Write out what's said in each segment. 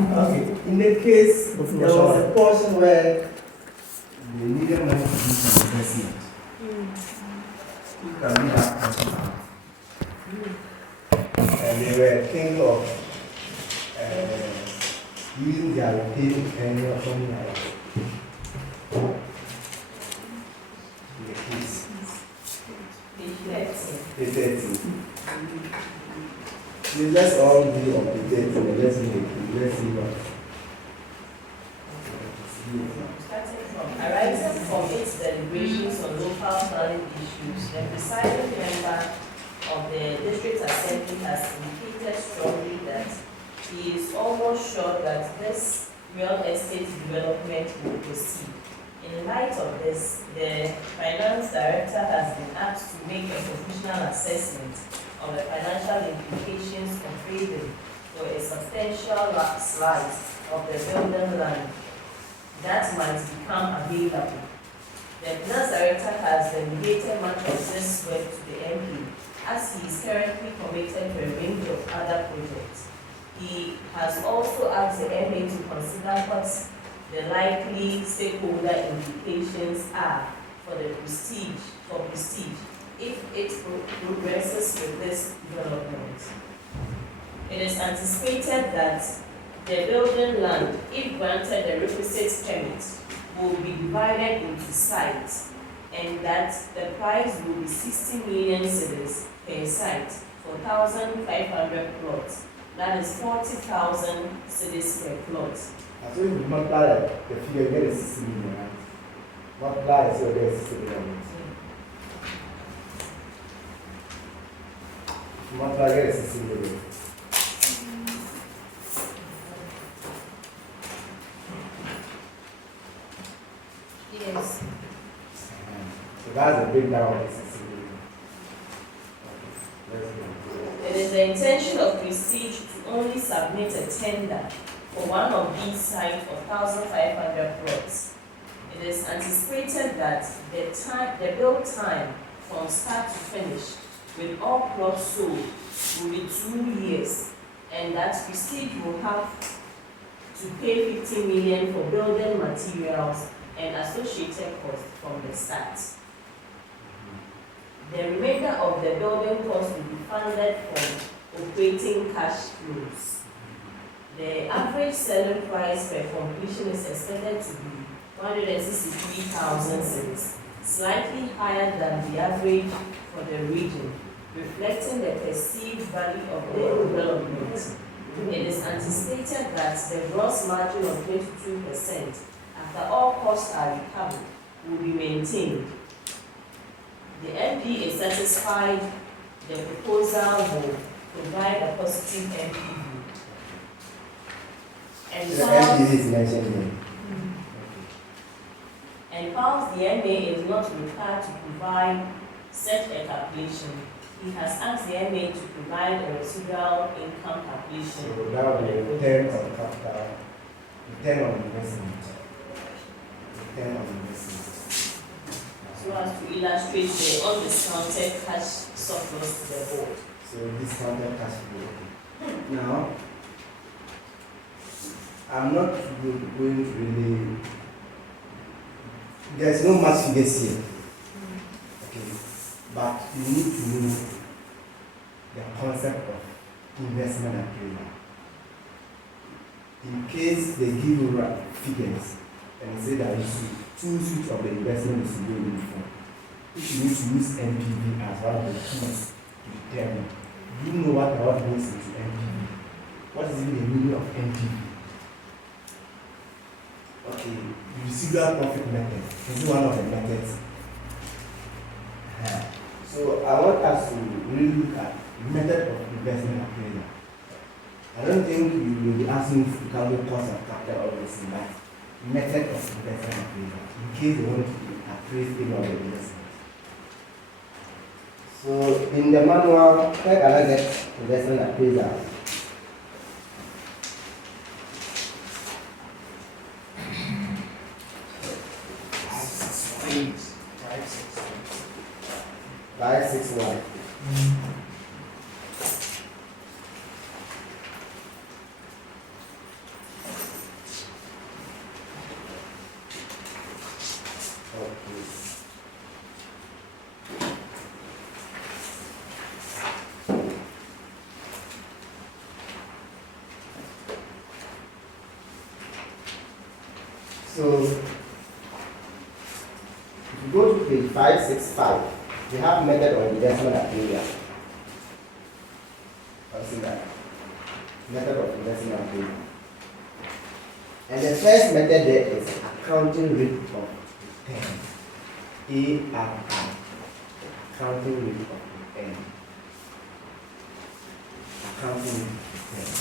Okay, in the case, there was a portion where they needed money to do some investment. You can read that portion out. And they were thinking of using their retained earning or something like that. In the case. The 30. Let's all be on the 30. Let's see what. Arising from its deliberations on local planning issues, the presiding member of the district assembly has indicated strongly that he is almost sure that this real estate development will proceed. In light of this, the finance director has been asked to make a professional assessment of the financial implications of bidding for a substantial slice of the building land that might become available. The finance director has delegated much of this work to the MP, as he is currently committed to a range of other projects. He has also asked the MA to consider what the likely stakeholder implications are for the prestige if it progresses with this development. It is anticipated that the building land, if granted the requisite permit, will be divided into sites, and that the price will be 60 million cedis per site for 1,500 plots. That is 40,000 cedis per plot. So if you multiply the figure, you get a 60 million, right? Multiply it, so you get 60 million. Multiply, you get a 60 million. Yes. So that's a breakdown of the 60 million. Okay. It is the intention of Prestige to only submit a tender for one of these sites of 1,500 plots. It is anticipated that the build time from start to finish with all plots sold will be 2 years, and that Prestige will have to pay 50 million for building materials and associated costs from the start. The remainder of the building costs will be funded from operating cash flows. The average selling price per completion is expected to be 163,000 cedis, slightly higher than the average for the region, reflecting the perceived value of the development. It is anticipated that the gross margin of 22% after all costs are recovered will be maintained. The MP is satisfied the proposal will provide a positive NPV. And the NPV is mentioned here. And whilst the MA is not required to provide such a calculation, he has asked the MA to provide a residual income calculation. So that will be a return on capital, return on investment. Return on investment. So as to illustrate the undiscounted cash surplus to the board. So discounted cash flow. Now, I'm not going to really. There's no much figures here. Okay, but you need to know the concept of investment appraisal. In case they give you figures and say that you should choose which of the investment you should go in for, if you need to use NPV as one of the tools to determine, do you know what goes into NPV? What is even the meaning of NPV? Okay, the residual profit method is one of the methods. So I want us to really look at the method of investment appraisal. I don't think you will be asking to calculate cost of capital or this and that. Method of investment appraisal, in case they want to appraise any of the investment. So in the manual, where can I get investment appraisal? Five, 6, 1. So if you go to page 565, we have method of investment at area. See that? Method of investment at area. And the first method there is accounting rate of return. ARR. Accounting rate of return. Accounting rate of return.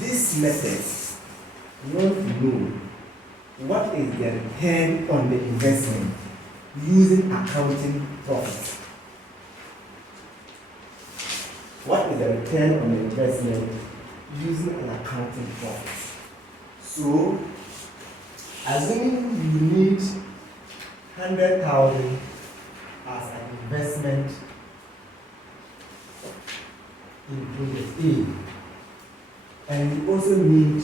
This method, you want to know what is the return on the investment using accounting profit. What is the return on the investment using an accounting profit? So, assuming you need 100,000 as an investment in project A, and you also need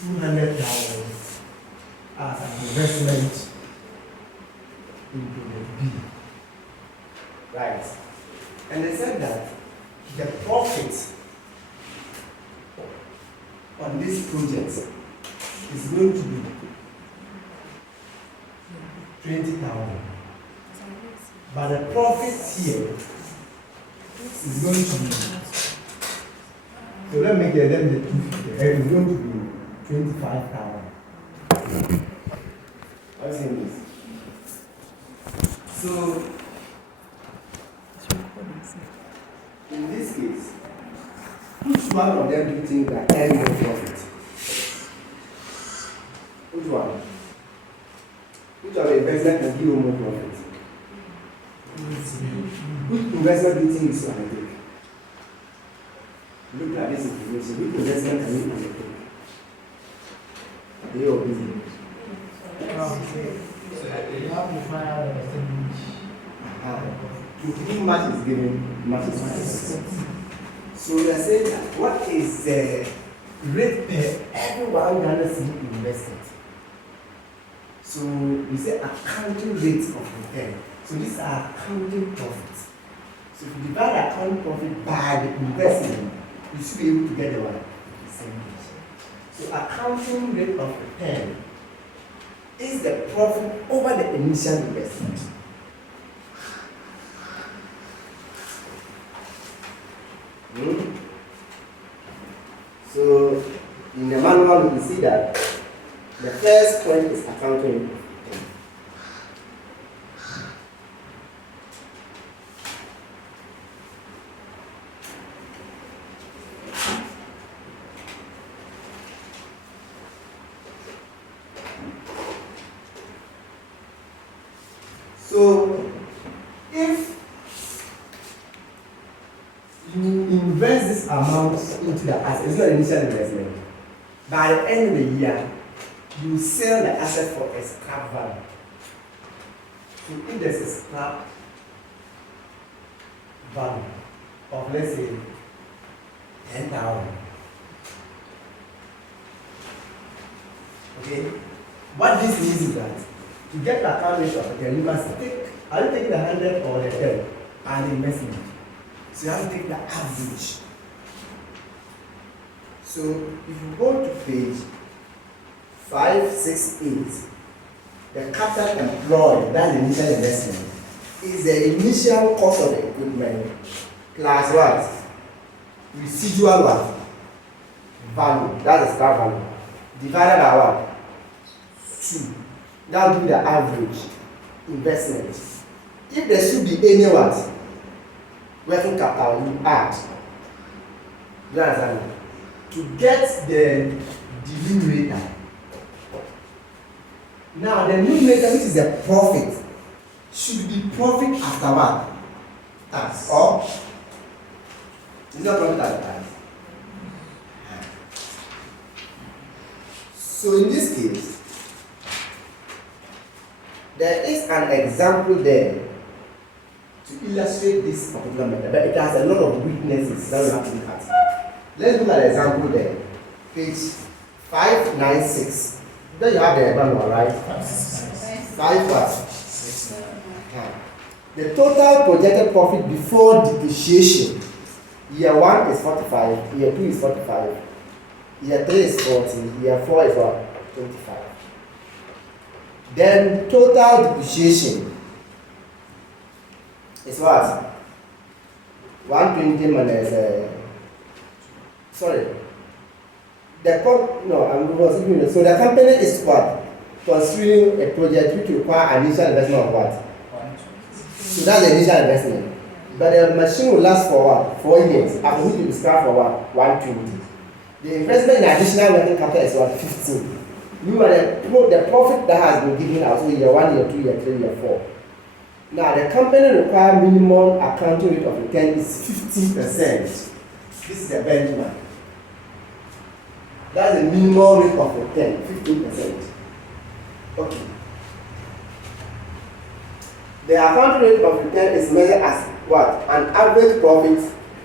200,000 as an investment in project B. Right. And they said that the profit on this project is going to be 20,000. But the profit here is going to be, so let me get them the 250. It's going to be 25,000. What's in this? So, in this case, which one of them do you think that earn more profit? Which one? Which of the investment can give you more profit? Which investment do you think is undertake? Look at this information. Which investment can you undertake? Are you busy? You have to find out the percentage. If much is given, much is given. So we are saying that what is the rate per every 100 cedi invested? So we say accounting rate of return. So these are accounting profits. So if you divide accounting profit by the investment, you should be able to get the one percentage. So accounting rate of return is the profit over the initial investment. So in the manual we see that the first point is accounting. So if you invest this amount into the asset, it's not initial investment. By the end of the year, you sell the asset for a scrap value. So if there's a scrap value of, let's say, 10,000, okay, what this means is that to get the account rate of return, you must take, are you taking the 100 or the 10 and investment? So you have to take the average. So if you go to page 568, the capital employed, that's the initial investment, is the initial cost of the equipment plus what? Residual what? Value, that's the scrap value, divided by what? 2. That will be the average investment. If there should be any what? Working capital, you add. You understand? To get the numerator. Now the numerator, which is the profit, should be profit after what? Tax. Or it's not profit after tax. So in this case, there is an example there to illustrate this particular method, but it has a lot of weaknesses that we have to look at. Let's look at the example there. Page 596. There you have the manual, right? 5 what? The total projected profit before depreciation. Year 1 is 45, year 2 is 45, Year 3 is 40, year 4 is what? 25. Then total depreciation is what? 120 minus sorry. So the company is what? Pursuing a project which require initial investment of what? So that's the initial investment. But the machine will last for what? 4 years. After which it will start for what? 120. The investment in additional working capital is what? 15. The profit that has been given out, so year 1, year 2, year 3, year 4. Now the company require minimum accounting rate of return is 50%. This is the benchmark. That's the minimum rate of return, 15%. Okay. The accounting rate of return is measured as what? An average profit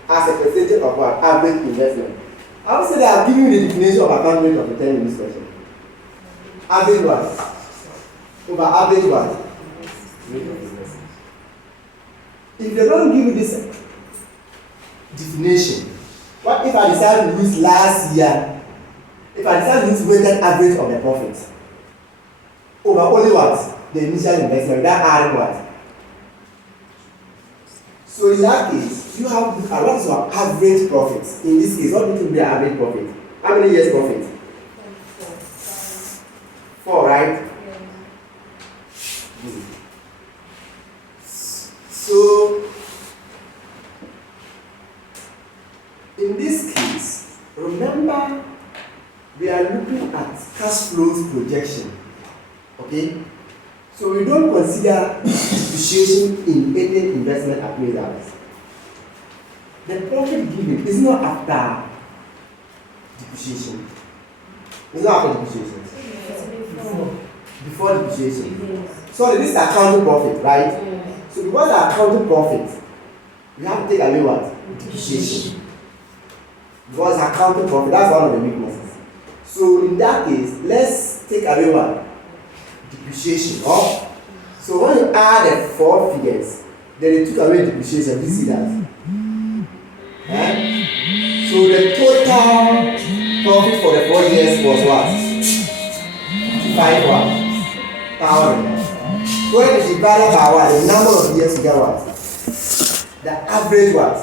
as a percentage of what? Average investment. I would say that I've given you the definition of accounting rate of return in this question. Average what? Over average what? If they don't give you this definition, what if I decide to use last year? If I decide to use weighted average of the profit over only what? The initial investment, that adding what? So in that case, you have to look at what is your average profit. In this case, what do you think the average profit? How many years profit? 4, right? Good. So in this case, remember we are looking at cash flows projection. Okay? So we don't consider depreciation in any investment appraisals. The profit given is not after depreciation. It's not after depreciation. Before depreciation. So this is accounting profit, right? So because the accounting profit, we have to take away what? Depreciation. Because accounting profit, that's one of the weaknesses. So in that case, let's take away what? Depreciation. Oh? So when you add the 4 figures, then you took away depreciation. You see that? So the total profit for the 4 years was what? 55,000. When you divide by what? The number of years you get what? The average what?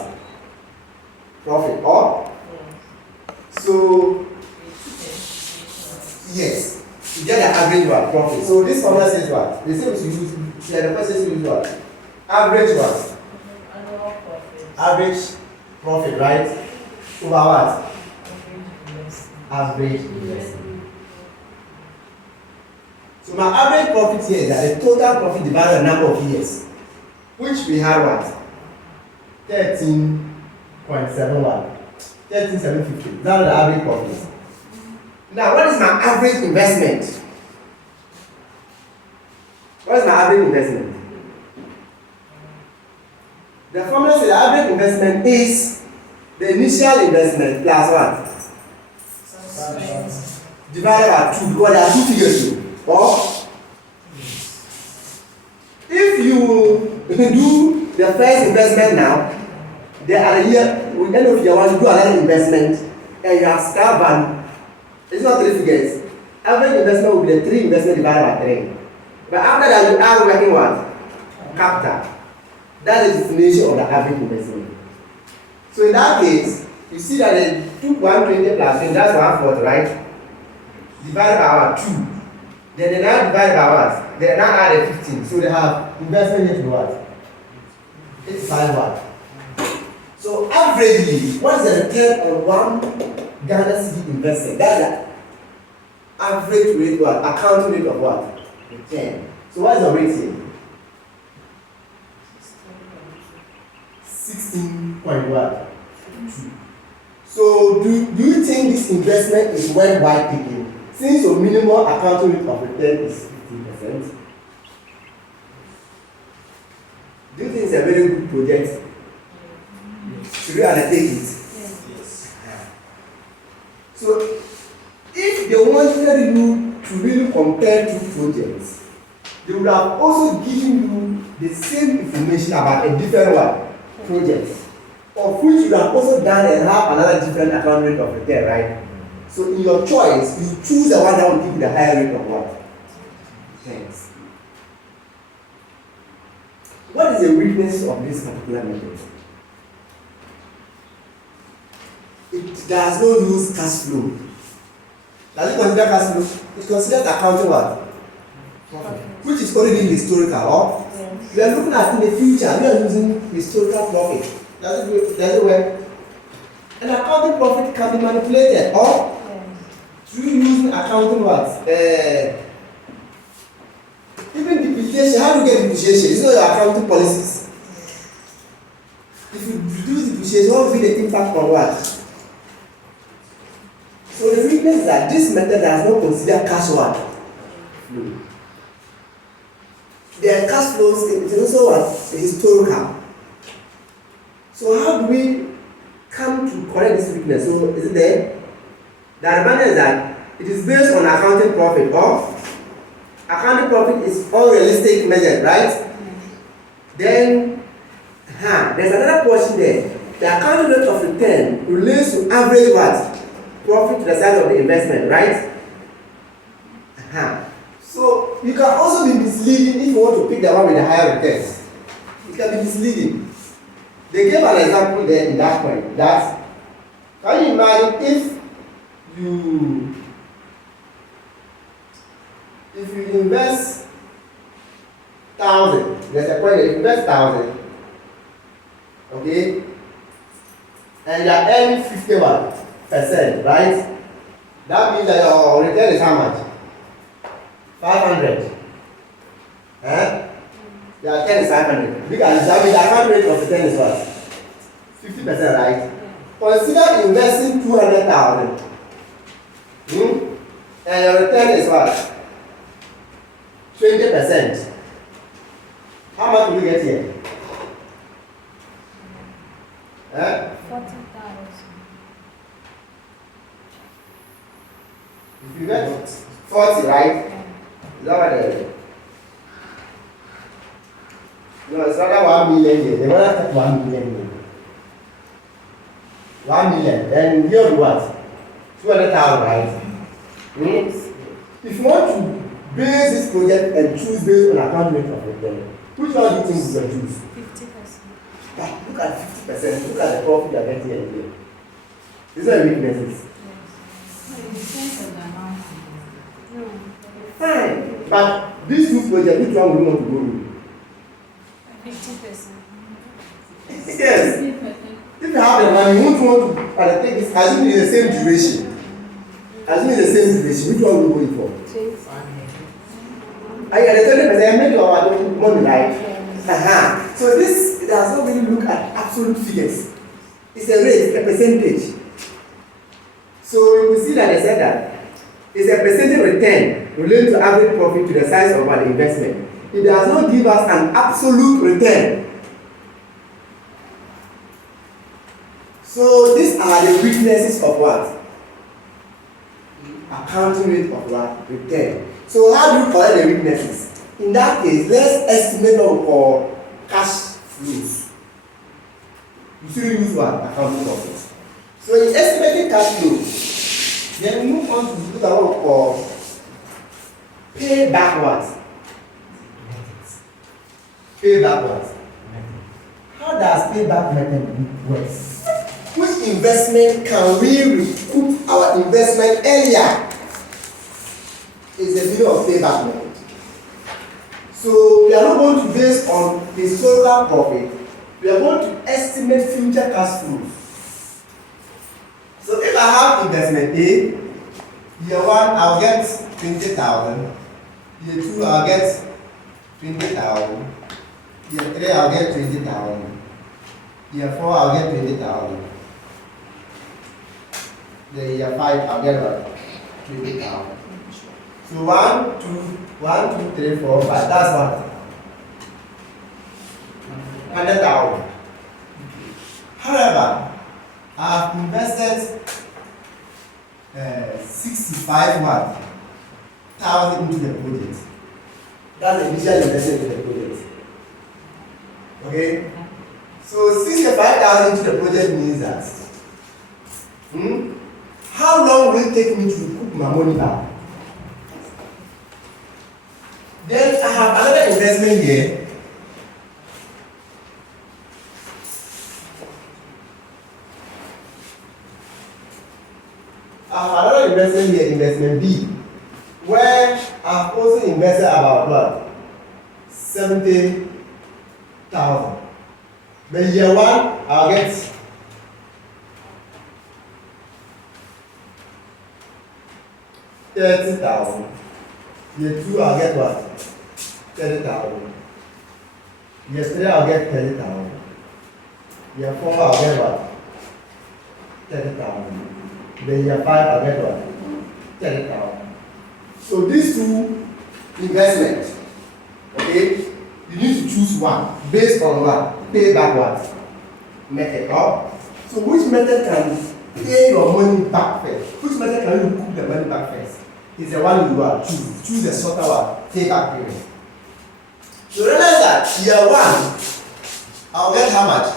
Profit. Or? So, yes. You get the average what? Profit. So this formula says what? They say we should use, the person use what? Average what? Annual profit. Average profit, right? Over what? Average investment. So my average profit here is that the total profit divided by the number of years, which we have what? 13.71. 13,750. That's the average profit. Now, what is my average investment? What is my average investment? The formula says the average investment is the initial investment plus what? Divided by 2, because there are 2 figures here. Or if you do the first investment now, then at the year, with end of year 1, you do another investment, and you have start value. It's not 3 figures. Average investment will be the 3 investment divided by 3. But after that, you are working what? Capital. That is the definition of the average investment. So in that case, you see that they took 120 plus 20, that's 140, right? Divided by what? 2. Then they now divide by what? They now add a 15. So they have investment into what? 85 what? So averagely, what is the return on 1 Ghana cedi investment? That's the average rate what? Accounting rate of what? Return. So what is the rate here? 16 point what? 2. So do you think this investment is worthwhile taking? Since your minimum accounting rate of return is 15%, do you think it's a very good project? Should we undertake it? Yes. So, if they wanted you to really compare 2 projects, they would have also given you the same information about a different one project, of which you have also done and have another different account rate of return, right? So in your choice, you choose the one that will give you the higher rate of what? Thanks. What is the weakness of this particular method? It does not use cash flow. Does it consider cash flow? It considers accounting what? Profit. Which is already historical, or we are looking at in the future, we are using historical profit. Does it work? An accounting profit can be manipulated, or through using accounting what? Even depreciation, how do you get depreciation? It's not your accounting policies. If you reduce depreciation, what will be the impact on what? So the weakness is that this method does not consider cash what? Flow. There are cash flows, it is also what? Historical. So how do we come to correct this weakness? So is it there? The advantage is that it is based on accounting profit, or accounting profit is unrealistic measure, right? Then there's another portion there. The accounting rate of return relates to average what? Profit to the size of the investment, right? So you can also be misleading if you want to pick the one with the higher returns. It can be misleading. They gave an example there in that point. That can you imagine if you invest 1,000, there's a point that you invest 1,000, okay, and you are earning 51%, right? That means that your return is how much? 500. Your return is 500. Because that means the account rate of return is what? 50%, right? Consider investing 200,000. And your return is what? 20%. How much will you get here? 40,000. If you get 40, right? Is that what it is? No, it's rather 1 million here. They want to take 1 million here. 1 million. Then here what? 200,000, right? If you want to base this project and choose based on account rate of return, which one do you think you can choose? 50%. But look at 50%. Look at the profit you are getting here. These are weaknesses. Fine. But these two projects, which one would you want to go with? 50%. Yes. If you have the money, you won't want to undertake this, assuming it's the same duration. Assuming it's the same duration, which one will you go for? 20. Are you at 20%? Make your money right. So this does not really look at absolute figures. It's a rate, a percentage. So you will see that they said that it's a percentage return related to average profit to the size of our investment. It does not give us an absolute return. So these are the weaknesses of what? Accounting rate of what? Return. So how do you correct the weaknesses? In that case, let's estimate or cash flows. You should use what? Accounting profits. So in estimating cash flow, then we move on to look at what we call pay backwards. Pay backwards. How does payback method work? Which investment can we recoup our investment earlier? Is the meaning of payback method. So we are not going to base on historical profit. We are going to estimate future cash flows. So if I have investment A, year 1 I'll get 20,000. Year 2 I'll get 20,000. Year 3 I'll get 20,000. Year 4 I'll get 20,000. Then year 5 I'll get about 20,000. So 1, 2, 3, 4, 5. That's what? 100,000. However, I have invested 65,000 into the project. That's the initial investment into the project. Okay? So 65,000 into the project means that how long will will it take me to recoup my money back? Then I have another investment here. I have another investment here, investment B, where I've also invested about what? 70,000. But year one, I'll get 30,000. Year two, I'll get what? 30,000. Year three, I'll get 30,000. Year four, I'll get what? 30,000. Then year five, I'll get what? 30,000. So these two investments, okay, you need to choose one based on what? Pay back what? Method. So which method can pay your money back first? Which method can you recoup the money back first? Is the one you are choose. Choose the shorter one, pay back period. So realize that year one, I'll get how much?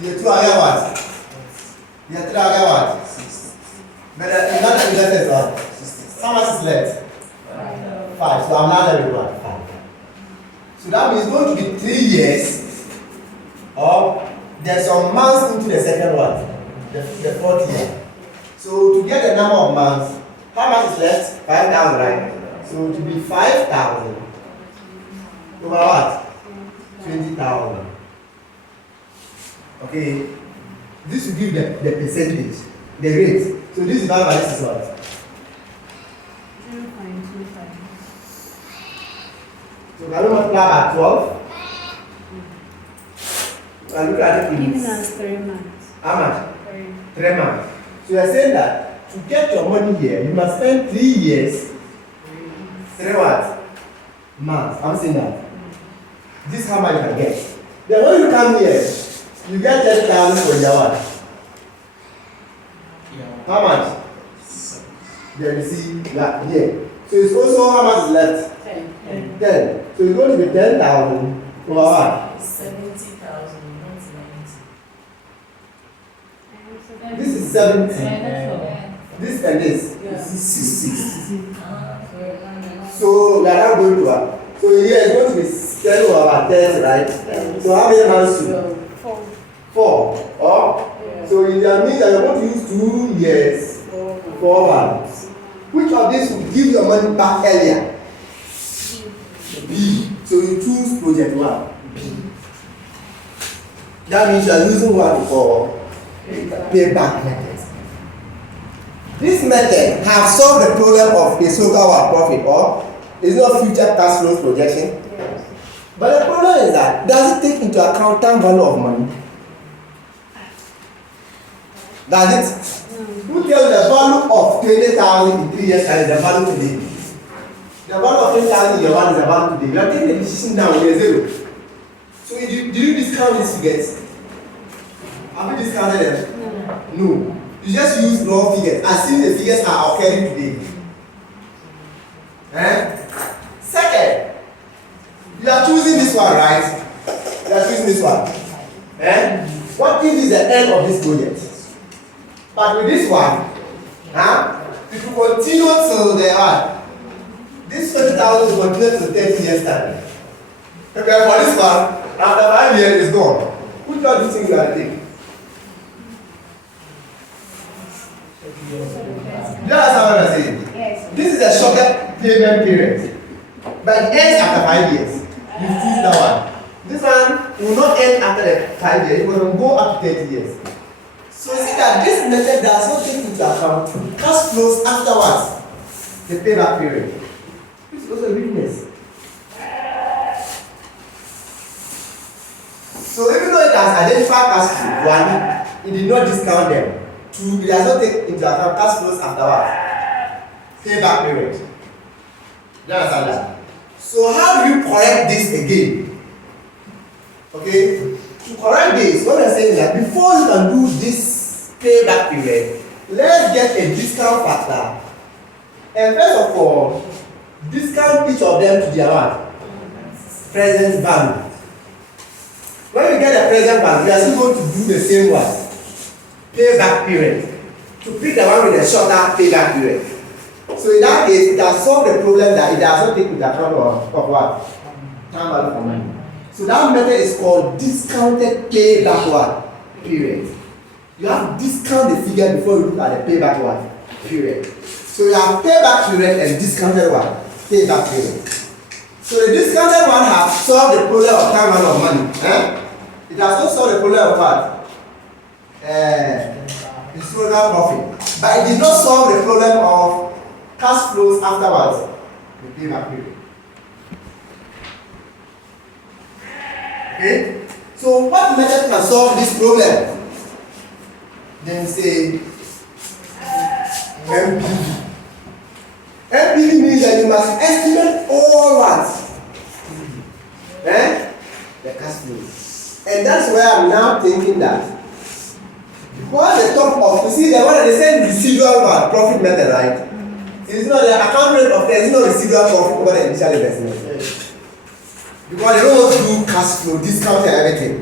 Year two, I'll get what? Year three, I'll get what? 6. But another investment is what? 6. How much is left? 5. So I'm not there with what? 5. So that means it's going to be 3 years, or there's some months into the second one, the fourth year. So to get the number of months, how much is left? 5,000, right? So it will be 5,000 over what? 20,000. Okay. This will give the percentage, the rate. So this divided by this is what? 0.25. So can we multiply by 12? And look at it, Giving please. us 3 months. How much? 3. 3 months. So you are saying that to get your money here, you must spend 3 years. 3 what? Months. I'm saying that. This is how much you can get. Then when you come here, you get 30,000 for your what? How much? Then you see that here. So it's also how much is left? 10. 10. So it's going to be 10,000 over what? 70,000, not 90. This is 70. Yeah. This and this. Yeah. This is 6. Sorry. So we are now going to what? So here it's going to be 10 over 10, right? So how many months to? 4. 4. Or? So that means that you're going to use 2 years, 4 months. Which of these will give your money back earlier? B. So you choose project 1. B. That means you are using what we call payback method. This method has solved the problem of a so-called profit, or is not future cash flow projection. Yes. But the problem is that does it take into account time value of money? Does it? Who tells the value of 20,000 in 3 years time is the value today? The value of 20,000 in your one is the value today. You are taking the decision down with a 0. So did you discount these figures? Have you discounted them? No. You just use raw figures as if the figures are occurring today. Second, you are choosing this one, right? You are choosing this one. What if is the end of this project? But with this one, if you continue till the end, this 20,000 will continue to 30 years time. Okay, for this one, after 5 years, it's gone. Which one do you think you are taking? You understand what I'm saying? Yes. This is a shorter payment period. But it ends after 5 years. You choose that one. This one will not end after the 5 years. It will go up to 30 years. So you see that this method does not take into account cash flows afterwards. The payback period. This is also a weakness. So even though it has identified cash flow, 1, it did not discount them. 2, it does not take into account cash flows afterwards. Payback period. You understand that? So how do you correct this again? Okay? To correct this, what we are saying is that before you can do this payback period, let's get a discount factor. And first of all, discount each of them to their what? Present value. When we get a present value, we are still going to do the same one. Payback period. to pick the one with a shorter payback period. So in that case, it has solved the problem that it does not take into account of what? Time value for money. So that method is called discounted payback what? Period. You have to discount the figure before you look at the payback what? Period. So you have payback period and discounted what? Payback period. So the discounted one has solved the problem of time value of money. It has also solved the problem of what? Historical profit. But it did not solve the problem of cash flows afterwards. The payback period. Okay? So what method can solve this problem? Then say MPV. MPV means that you must estimate all what? The cash flows. And that's where I'm now thinking that because the top of, you see the one that they say residual profit method, right? It's not the account rate of there is no residual profit over the initial investment. Because they don't want to do cash flow, discount and everything.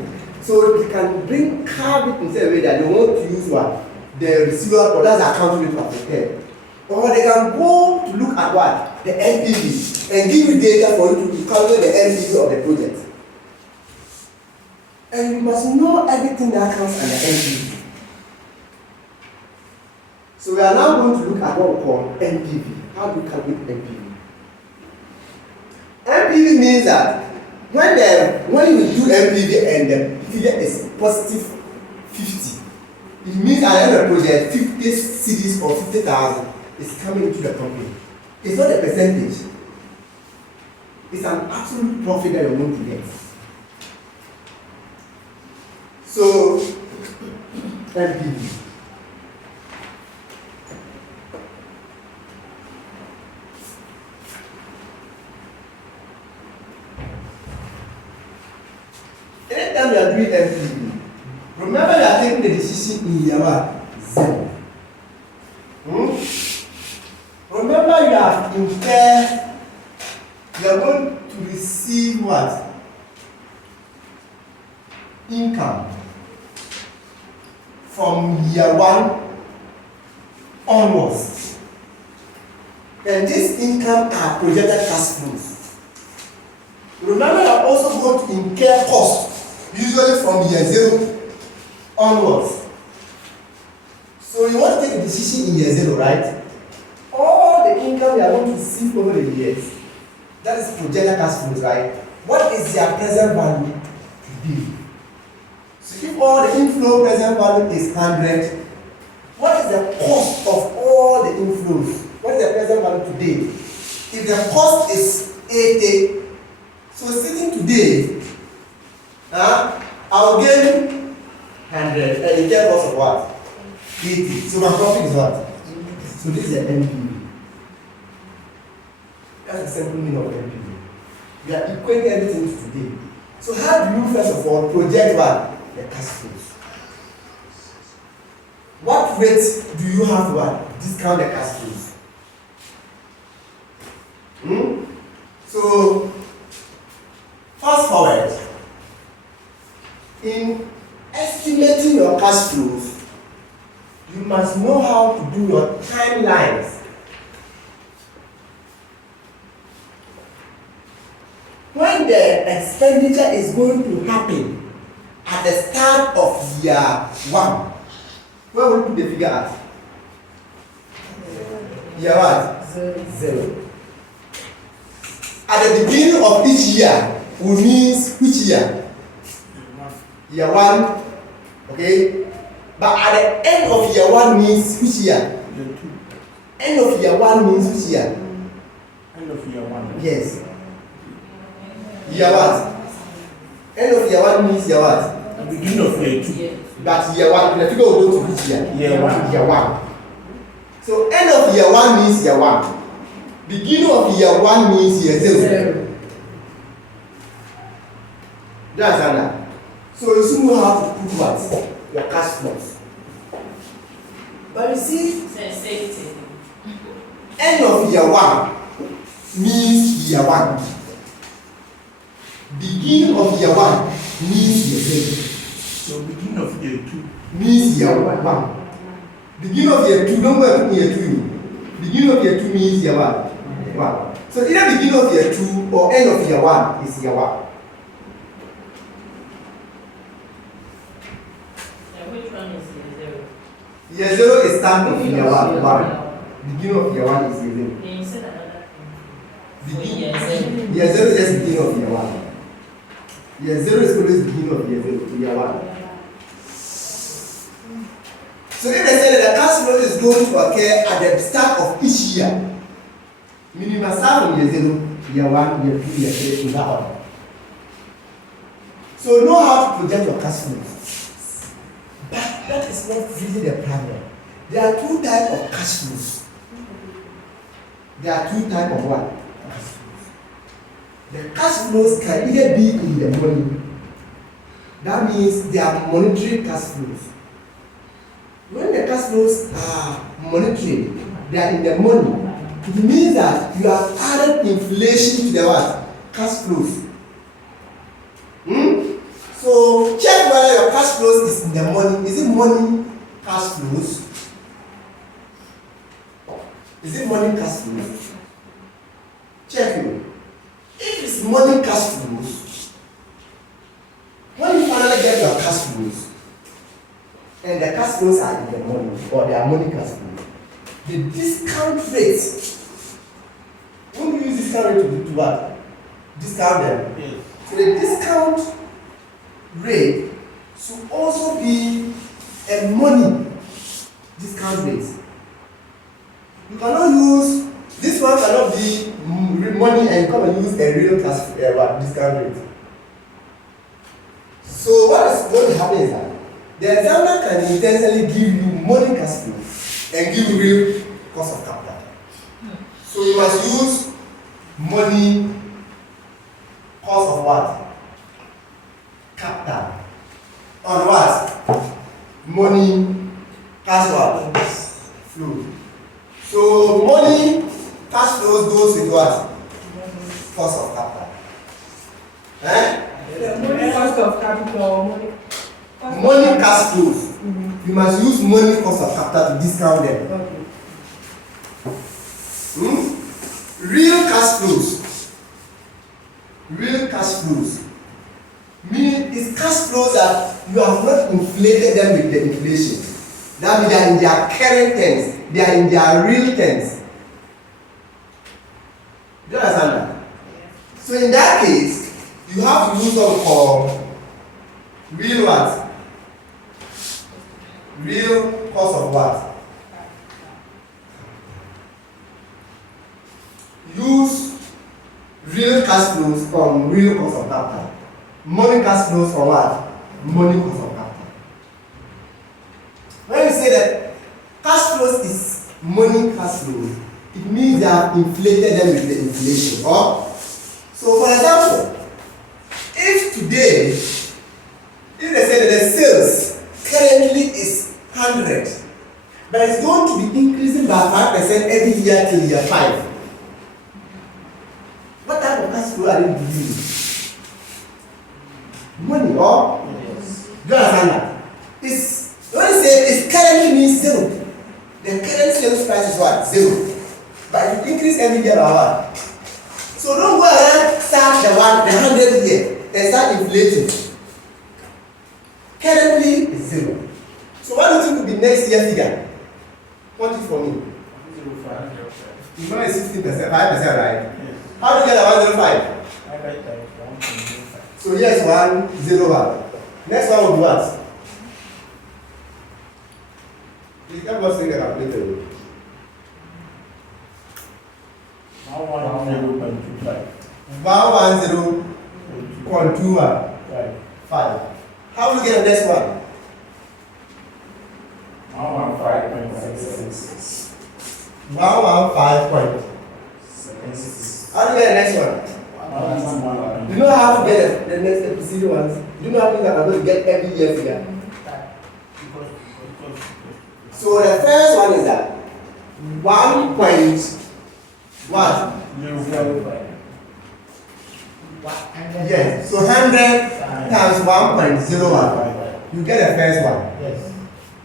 So you can carve it in such a way that they want to use what? The residual profit, that's the account rate of the term. Or they can go to look at what? The NPV and give you data for you to calculate the NPV of the project. And you must know everything that comes under NPV. So we are now going to look at what we call NPV. How do we calculate NPV? NPV means that when you do NPV and the figure is positive 50, it means at the end of the project 50 cedis or 50,000 is coming into the company. It's not a percentage. It's an absolute profit that you're going to get. So NPV. Anytime you are doing NPV, remember you are taking the decision in year 0. Remember you have incurred, you are going to receive what? Income from year 1 onwards. And this income are projected cash flows. Remember you are also going to incur costs, usually from year 0 onwards. So you want to take a decision in year 0, right? All the income you are going to receive over the years, that is projected cash flows, right? What is their present value today? So if all the inflow present value is 100, what is the cost of all the inflows? What is the present value today? If the cost is 80, so sitting today, I'll gain 100 and the get cost of what? 80. So my profit is what? So this is the NPV. That's the simple meaning of NPV. We are equating everything to today. So how do you first of all project what? The cash flows. What rate do you have to what? Discount the cash flows? So fast forward. In estimating your cash flows, you must know how to do your timelines. When the expenditure is going to happen at the start of year 1, where will you put the figure at? Year what? 0. At the beginning of each year, will means which year? Year 1, okay? But at the end of year 1 means which year? Year 2. End of year 1 means which year? End of year 1. Yes. Year what? End of year 1 means year what? The beginning of year 2. But year 1, the figure will go to which year? Year 1. Year 1. So end of year 1 means year 1. Beginning of year 1 means year 0. Do you understand that? So you still know how to put what? Your cash flows. But you see, Safety. end of year 1 means year 1. Beginning of year 1 means year 0. So beginning of year 2 means year 1. Beginning of year 2, don't go and put year 2. Beginning of year 2 means year 1. 1. So either beginning of year 2 or end of year 1 is year 1. And which one is year 0? Year 0 is start of year 1. Beginning of year 1 is year 0. Then you said another thing. For Year year 0. 0 is just beginning of year 1. Year 0 is always beginning of year 0 to year 1. So if they say that the cash flow is going to occur at the start of each year, meaning you must start from year 0, year 1, year 2, year 3, in that order. So know how to project your cash flows. But that is not really the problem. There are two types of cash flows. There are two types of what? Cash flows. The cash flows can either be in the money. That means they are monetary cash flows. When the cash flows are monetary, they are in the money. It means that you have added inflation to the what? Cash flows. So check whether your cash flows is in the money. Is it money cash flows? Is it money cash flows? Check it. If it's money cash flows, when you finally get your cash flows, and the cash flows are in the money, or they are money cash flows, the discount rate, when you use discount rate to do what? Discount them. Yes. So the discount rate should also be a money discount rate. You cannot use, this one cannot be money and come and use a real cash discount rate. So what is going to happen is that the examiner can intentionally give you money cash flow and give you real cost of capital. So you must use money cost of what? Capital. On what? Money cash what? Flow. So money cash flows goes with what? Cost of capital. Money cost of capital, money cash flows. You must use money cost of capital to discount them. Okay. Real cash flows. Real cash flows. Meaning it's cash flows that you have not inflated them with the inflation. That means they are in their current terms. They are in their real terms. Do you understand that? So in that case, you have to use what called real what? Real cost of what? Use real cash flows on real cost of capital. Money cash flows on what? Money cost of capital. When you say that cash flows is money cash flows, it means they have inflated them with the inflation. Or so for example, if today, if they say that the sales currently is 100, but it's going to be increasing by 5% every year till year 5. What type of cash flow are they using? Money or? Yes. Do you understand that? It's, when you say it currently means 0. The current sales price is what? 0. But you increase every year by what? So don't go ahead start the 100 year and start inflating. Currently is 0. So what do you think will be next year figure? Quote it for me. 05. You know it's 16%, 5%, right? Yes. How do you get a 105? I write that 1.05. So here's 101. Next one will be what? Please help us think about it. 110.25. 110.21. Right. 5. How will you get the next one? 115.66. 115. How do you get the next one? You know how to get the next preceding ones? You know how things are going to get every year figure? So the first one is that 1 point what? 0.05. Yes. So 100 times 1.01. You get the first one. Yes.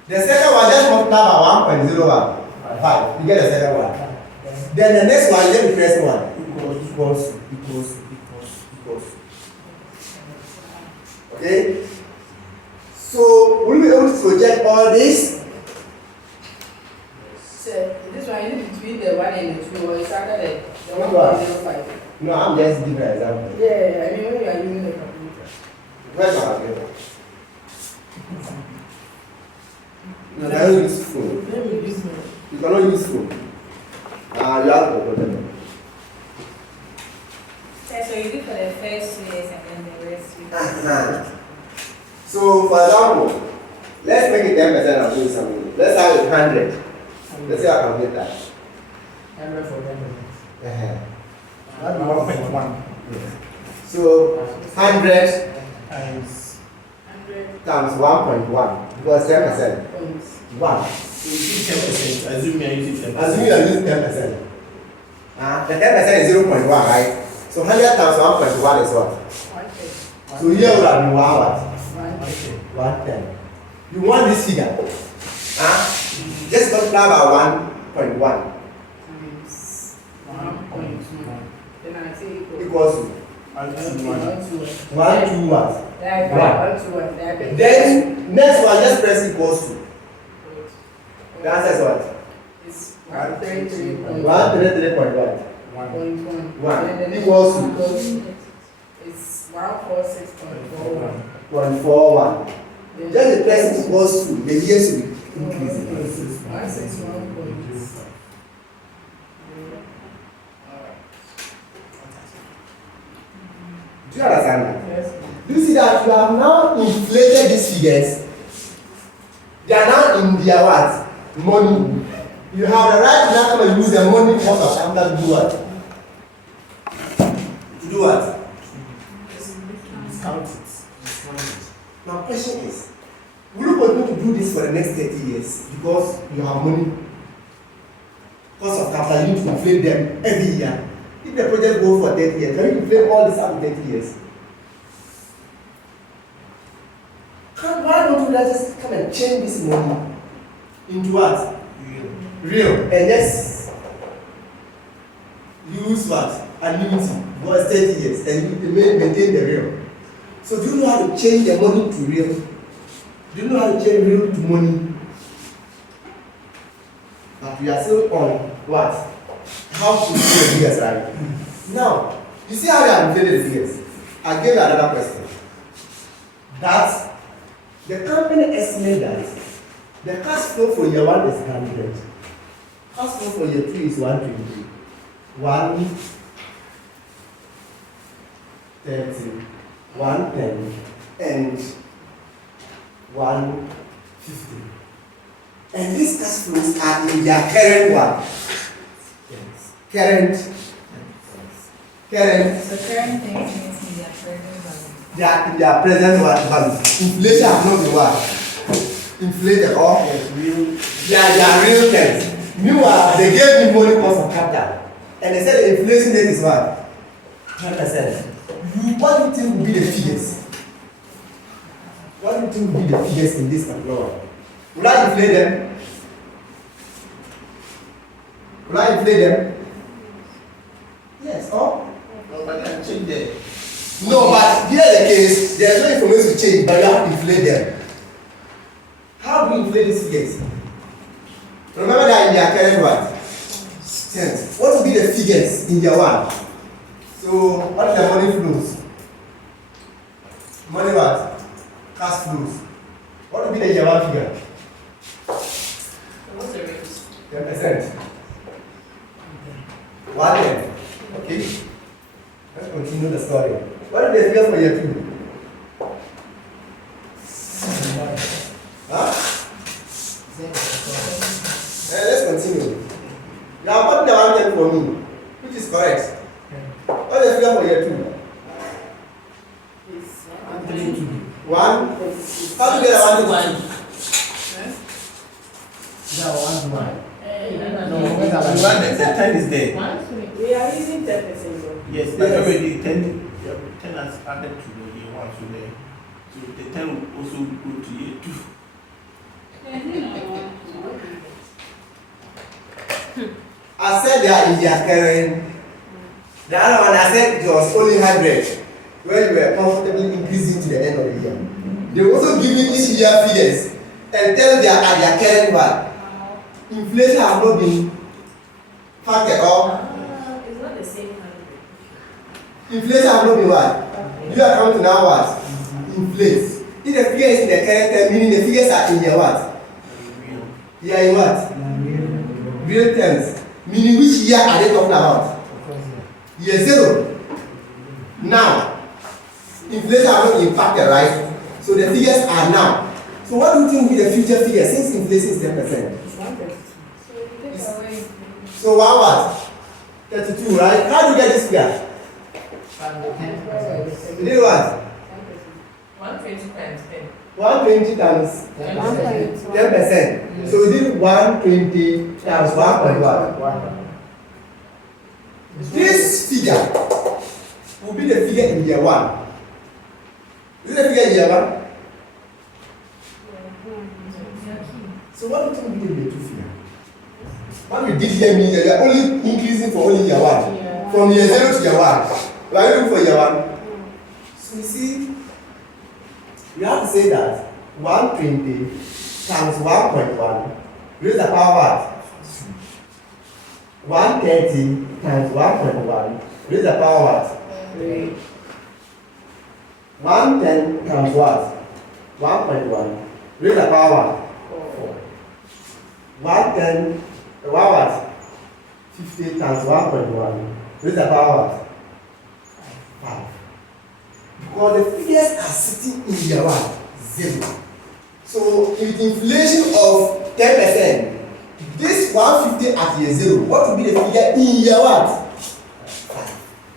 The second one, just multiply by 1.015. You get the second one. Then the next one, get the first one. Equals. Okay? So, will we be able to project all this? So, this one is between the 1 and the 2, or is under the 1.05? No, I'm just giving an example. Yeah, I mean when you are using the calculator. Where's my calculator? No, they don't use phone. Let me use mine. You cannot use phone. You have to project. So you do for the first 2 years and then the rest you So, for example, let's make it 10% and do something. Let's have it 100. Let's see how I can get that. 100 for 10%. That'd be 1.1. So, 100 Times. times 1.1 because 10%. 1. So you use 10%. Assume you are using 10%. Assume you are using 10%. The 10% is 0.1, right? So 100 times 1.1 is what? 110. So here would have been 1 what? 110. 110. You want this figure? Just multiply by 1.1 Times 1.2. Then I say equals to 1 to 1. 1 2 what? Like One. 1 to 1. Then next one just press equals to. The answer is what? It's 133.1. 133.1. 1. 1 And then the next equals one to goes to- It's 146.41. 0.41. Just the press equals to the years will increase. 161.2. Do you understand that? Yes. Do you see that you have now inflated these figures? They are now in their what? Money. You have the right to now come and use the money cost of capital to do what? To do what? Discount it. My question is, will you continue to do this for the next 30 years because you have money? Cost of capital, you need to inflate them every year. If the project goes for 30 years, can you inflate all this up to 30 years? Why don't you just come and change this money into what? Real. And just use what? Annuity for 30 years and you maintain the real. So do you know how to change the money to real? Do you know how to change real to money? But we are still on what? How to do the figures, right? Now, you see how they are inflated the figures? I gave you another question. That the company estimate that the cash flow for year 1 is 100. Cash flow for year 2 is 120. 130, 110, and 150. And these cash flows are in their current one. Current. So current things means in their present value. They are in their present value. Inflation has not been what? Inflated or they are real terms. Meanwhile, they gave me money cost of capital. And they said the inflation rate is what? 10%. What do you think will be the figures? What do you think will be the figures in this particular one? Will I inflate them? Will I inflate them? Yes, or? No, but I can change that. No, but here the case, there is no information to change, but you have to inflate them. How do you inflate these figures? Remember that in their current what? Sense. What will be the figures in their one? So, what is the money flows? Money what? Cash flows. What will be the year 1 figure? What's the rate? 10%. 110. Okay. Let's continue the story. What is the figure for year 2? Huh? Let's continue. You have gotten the 110 for me, which is correct. What is the figure for year 2? It's 1. How do you get a 1 to 1? That 1 to 1. No, The 10 is there. we are using 10%. Yes, but already 10 has added to the year 1 so there. So the 10 will also go to year 2. I said they are in their current. The other one I said it was only 100, where you were comfortably increasing to the end of the year. They also give you each year figures and tell they are at their current one. Inflation has not been factored up. It's not the same 100. Inflation has not been what? You are coming to now what? Inflate. If the figure is in the current term, meaning the figures are in your what? Yeah, in what? Real terms. Meaning which year are they talking about? Year 0. Now, inflation has not impacted, right? So the figures are now. So what do you think will be the future figure since inflation is 10%? So what? 32, right? How do you get this figure? You did what? 120 times 10. 120 times 10%. So we did 120 times 1.1. This figure will be the figure in year 1. Is it the figure in year 1? So what do you think will be the year 2 figure? What we did here means that we are only increasing for only year 1. Yeah. From year 0 to year 1. We are looking for year 1. So you see, we have to say that 120 times 1.1 raise the power what? 130 times 1.1 raise the power what? 3. 110 times what? 1.1 raise the power what? 4. 110 what? 50 times 1.1 raise the power what? 5. Because the figures are sitting in year 1, 0. So with inflation of 10%, this 150 at year 0, what will be the figure in year 1? 5.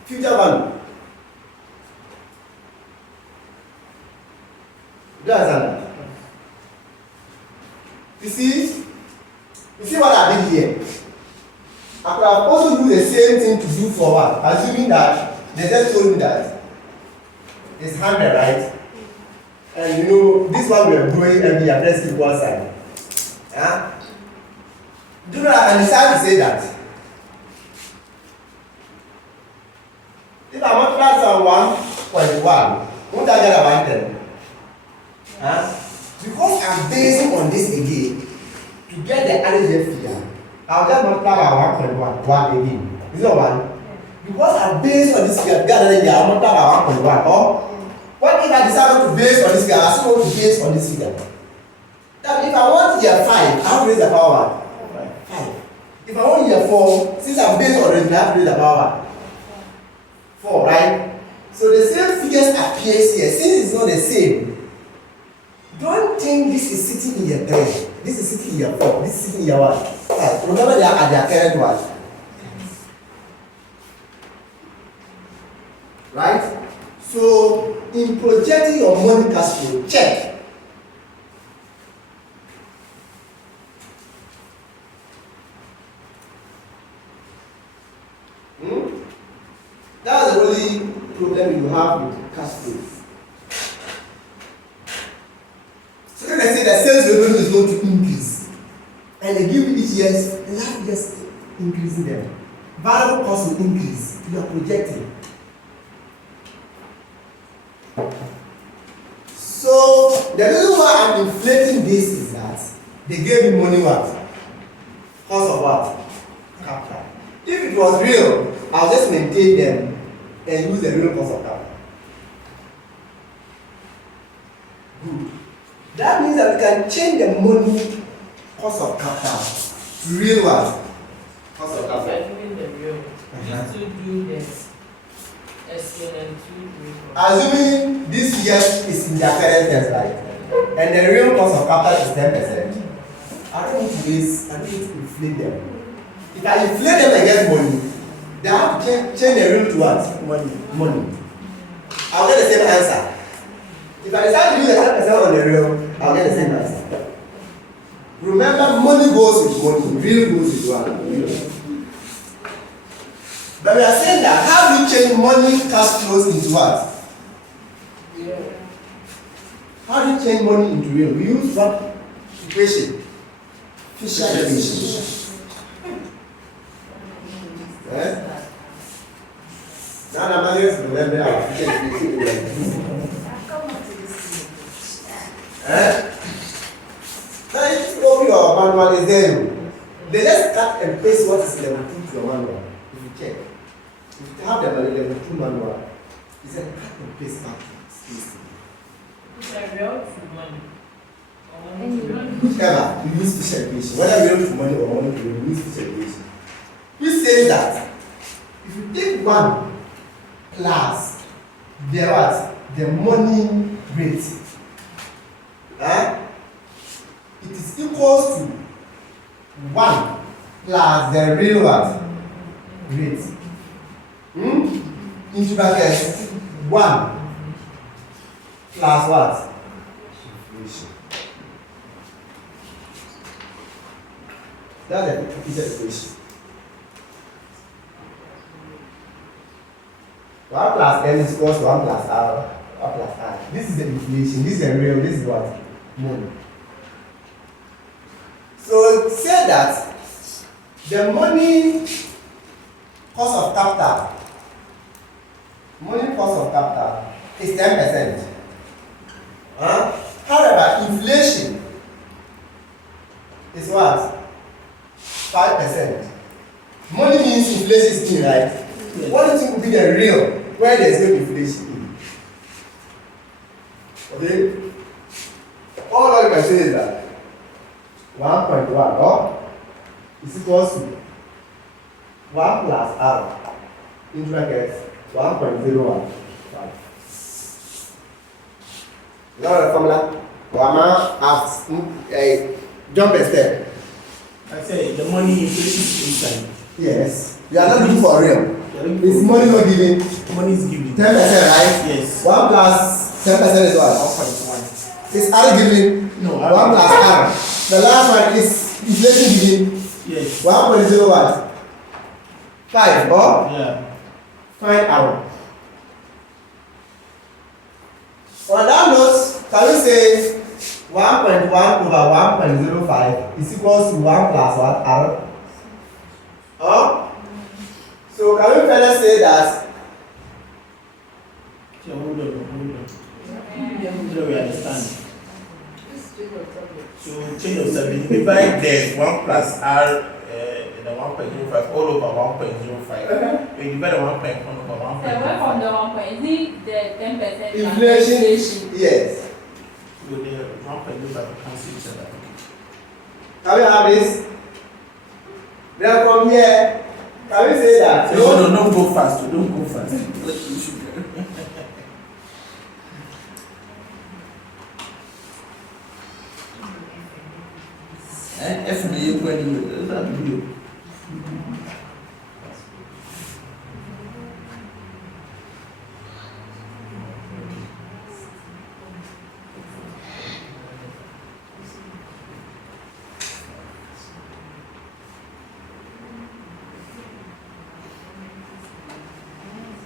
Future value. Do you understand that? You see what I did here? I could have also do the same thing to do for what? Assuming that they just told me that it's 100, right? And you know, this one we are doing every year, let's keep one side. Yeah? Do you know I can decide to say that if I multiply some 1.1, won't I get a 110? Huh? Because I'm basing on this again, to get the average figure, I'll just multiply by 1.1 again. Is that one? Because I'm based on this figure, I'll multiply by 1.1. Or what if I decide to base on this figure? I still want to base on this figure. That if I want year 5, I have to raise the power 5. If I want year 4, since I'm based on it, I have to raise the power 4, right? So the same figures appears here. Since it's not the same, don't think this is sitting in your 3. This is sitting in your 4. This is sitting in your 1. 5. Remember they are at their current one. Right? So in projecting your money cash flow, check. That's the only problem you have with cash flow. So when I say that sales revenue is going to increase, and they give you each year's, and have just increasing them. Variable cost will increase. You are projecting. So the reason why I'm inflating this is that they gave me money what? Cost of what? Capital. If it was real, I'll just maintain them and use the real cost of capital. Good. That means that we can change the money cost of capital to real what? Cost of capital. If you're doing the real, you still do this. Assuming this year is in their current terms, right? And the real cost of capital is 10%. I don't need to raise, I don't need to inflate them. If I inflate them and get money, they have to change the real to what? Money. I'll get the same answer. If I decide to use the 10% on the real, I'll get the same answer. Remember, money goes with money, real goes with what? Real. But we are saying that how do you change money cash flows into what? Real. How do you change money into real? We use what equation? Fisher equation. remember our feature equation. I've come up to this. Now, if you open your manual, is there. They just cut and paste what is level 2 to your manual. If you check, if you have the level 2 manual, it's a cut and paste back. It's a real true money. Whichever, you use special equation. Whether you don't money or money, you use special equation. Which says that if you take 1 plus the what? The money rate, it is equals to 1 plus the real what? Rate. Into brackets 1 plus what? Inflation. That's the repeated equation. 1 plus n is equals to 1 plus r, 1 plus r. This is the inflation, this is the real, this is what? Money. So say that the money cost of capital, is 10%. However, inflation is what? 5%. Money means inflation is in, right? Yes. What do you think would be the real where there's no inflation in? Okay? All I can say is that 1.1 is equals to 1 plus r into brackets 1.015. Is that the formula? Or am I jump a step? I say the money inflation is inside. Yes. You are not looking for real. Is money not given? Money is given. 10%, right? Yes. 1 plus 10% is what? 1.1. Is R given? No. 1 plus R. The last one is inflation given? Yes. 1.0 what? 5 or? Yeah. Find R. On that note, can we say 1.1 over 1.05 is equals to 1 plus what? R? So can we further say that? So hold on. So we understand. So change of subject. Divide the 1 plus r the 1.05 all over 1.05. We divide the 1.1 over 1.05. So where from the 1 point? Is it the 10% Inflation? Yes. So the 1.05 cancel each other. Can we have this? Then from here, can we say that? No, don't go fast. Don't go fast. You should go. F me you when that video.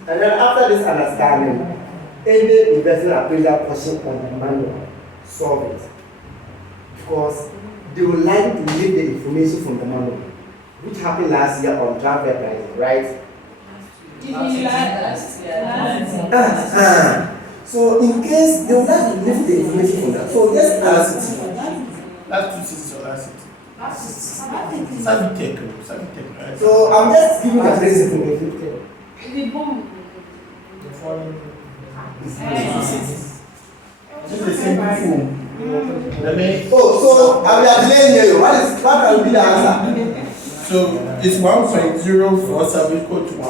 And then after this understanding, any investment appraisal question on the manual, solve it. Because they would like to leave the information from the manual, which happened last year on transfer pricing, right? So in case they would like to leave the information from that, so let's ask it. Last 2 seasons or last season? Savitech, right? So I'm just giving a basic information. This is the same form. So I will delaying you. What can be the answer? So it's 1.047 equal to 1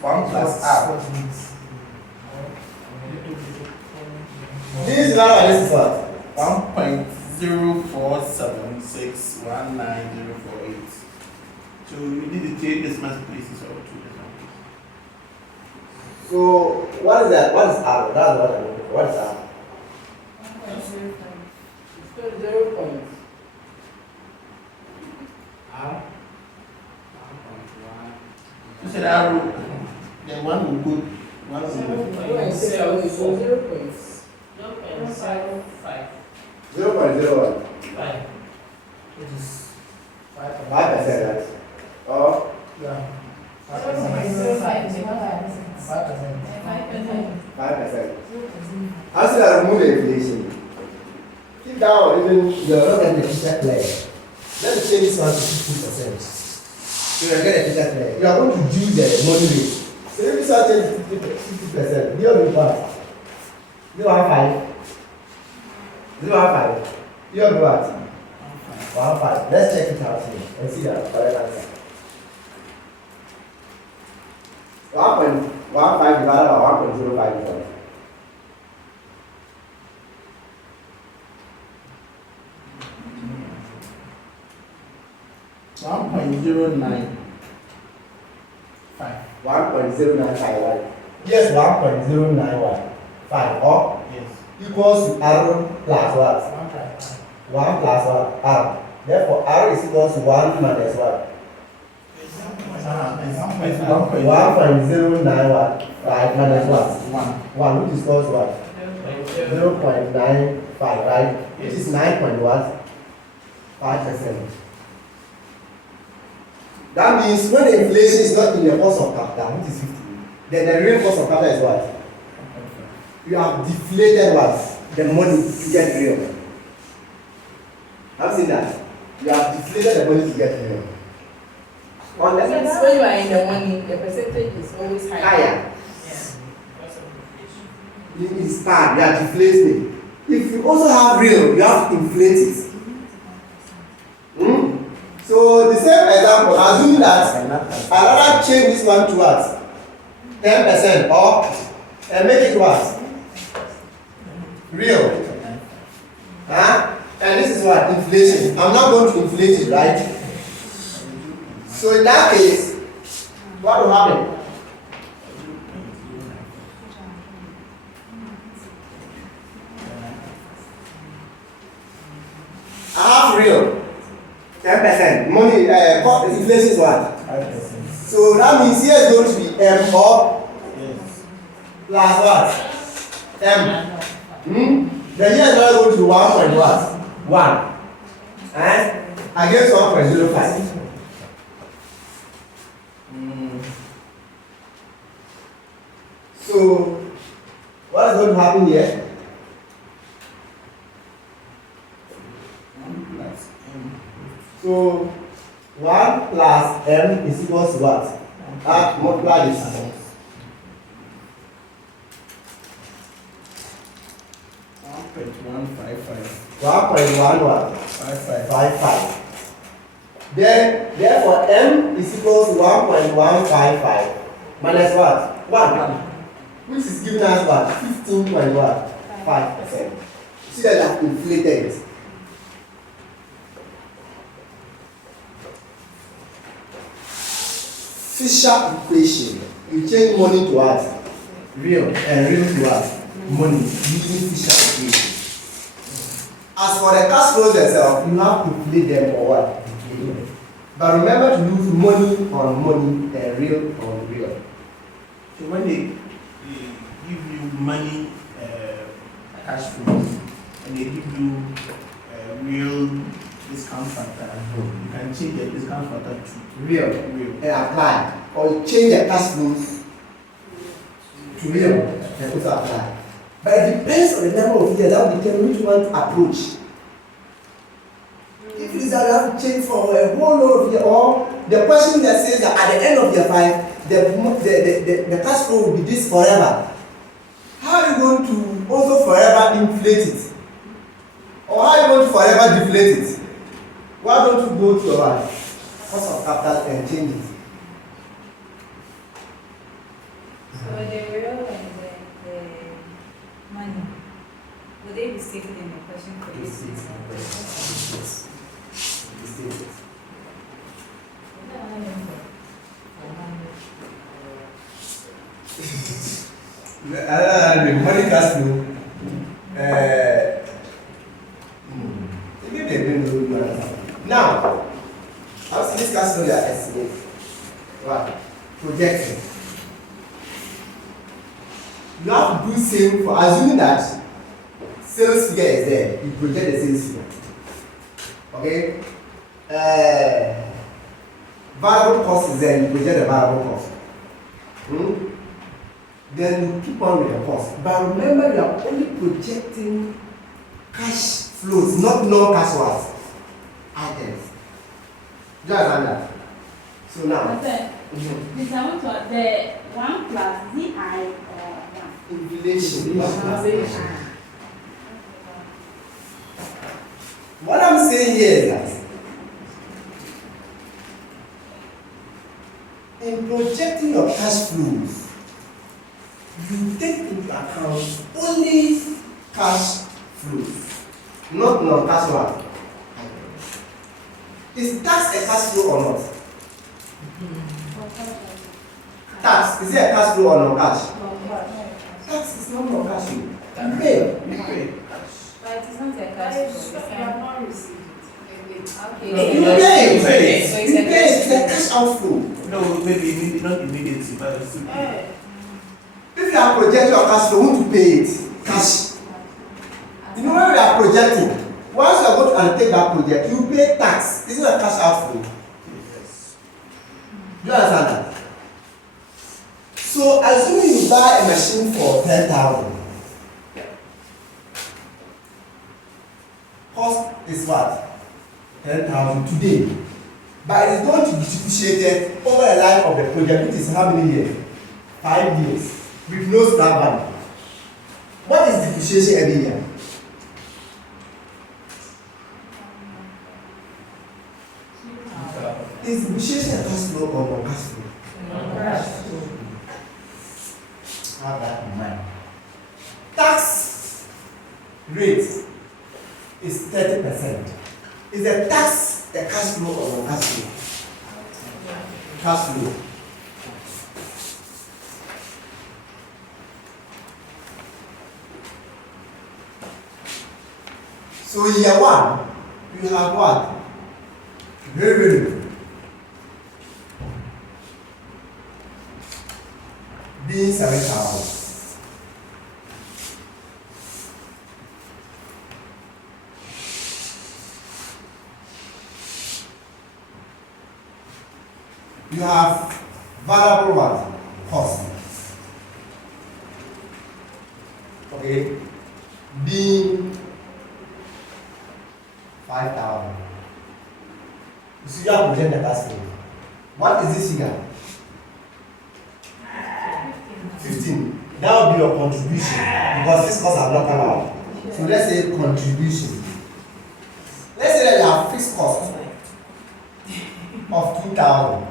plus r. This is not this is what? 1.047619048. So we did the 3 decimal places or 2 decimal places. So what is that? What is R? That's what I'm looking for. What is R? 0 point. You said arrow, then one will go, one will go. 0 points. 0.05. 0.01. 5. It is 5%, right? Oh, yeah. 0.05 is 1%. 5%. As you remove the inflation, keep down even your not getting the teacher clear. Let me change this one to 15%. So you get a teacher clear. You are going to do the money rate. So if this one change to 50%, you will be what? 0.15. 0.15. You will be what? 1.5. Let's check it out here and see that correct answer. 1.15 divided by 1.05 is what? $1.095. 1.0951. Yes, 1.0915 or Yes. equals to R plus what? 1 plus what? R. Therefore, R is equals to 1 minus what? 1.095 minus what? 1, which is equals to what? 0.95, right? Which is 9.5%. That means when the inflation is not in the cost of capital, which is 50, then the real cost of capital is what? You have deflated what? The money to get real. Have you seen that? You have deflated the money to get real. When you are in the money, the percentage is always higher. Higher. It's bad, you are deflating. If you also have real, you have to inflate it. So the same example, assuming that I rather change this one to what? 10% or and make it what? Real. And this is what? Inflation. I'm not going to inflate it, right? So in that case, what will happen? I have real 10%. Money, inflation is what? 5%. So that means here is going to be M or plus what? M. The here is not going to be 1.1 and against 1.05. So what is going to happen here? So 1 plus M is equals to what? Multiply this. 1.155. Therefore M is equals to 1.155 minus what? 1. Which is giving us what? 15.5%. See that I have inflated it. Fisher equation. You change money to what? Real. And real to what? Money. Using Fisher equation. As for the cash flows themselves, you have to inflate them or what? But remember to use money on money and real on real. So when they give you money, cash flows, and they give you real discount factor, you can change the discount factor to Real. And apply. Or you change the cash flows to real and also apply. But it depends on the number of years that will determine which one to approach. If it is that you have to change for a whole lot of years, or the question that says that at the end of year 5, the cash flow will be this forever. How are you going to also forever inflate it? Or how are you going to forever deflate it? Why don't you go to your cost of capital and change it? So the real and the money, would they be stated in the question for this? The money cash flow. Now, I've seen this cash flow you are estimating. Right. Projecting. You have to do same for assuming that sales figure is there. You project the sales figure. Okay? Variable cost is there. You project the variable cost. then you keep on with the cost. But remember, you are only projecting cash flows, not non-cash what? Items. Do you understand that? So now, This I want to the 1 plus DI or 1. inflation. What I'm saying here is that in projecting your cash flows, you take into account only cash flows, not non-cash one. Is tax a cash flow or not? Tax, is it a cash flow or non-cash? Tax is not non-cash flow. You pay. But it is not a cash flow. You have not received it. Okay. You pay. So You pay. It's a cash outflow. No, maybe not immediately, but it's still pay. If you are projecting your cash flow, who to pay it? Cash. You know when we are projecting, once you are going to undertake that project, you pay tax. Isn't it a cash outflow? Yes. Do you understand that? So assuming you buy a machine for 10,000, cost is what? 10,000 today. But it is going to be depreciated over the life of the project, which is how many years? 5 years. With no scrap value. What is depreciation every year? Is depreciation a cash flow or non-cash flow? Have that in mind. Tax rate is 30%. Is the tax a cash flow or non-cash flow? Cash flow. So year one, you have what? Revenue. Being 7,000. You have variable what? Cost. Okay. Being 5,000. So you are projecting the cash flow. What is this figure? 15. That will be your contribution because fixed costs are not come out. So let's say contribution. Let's say that you have fixed cost of 2,000.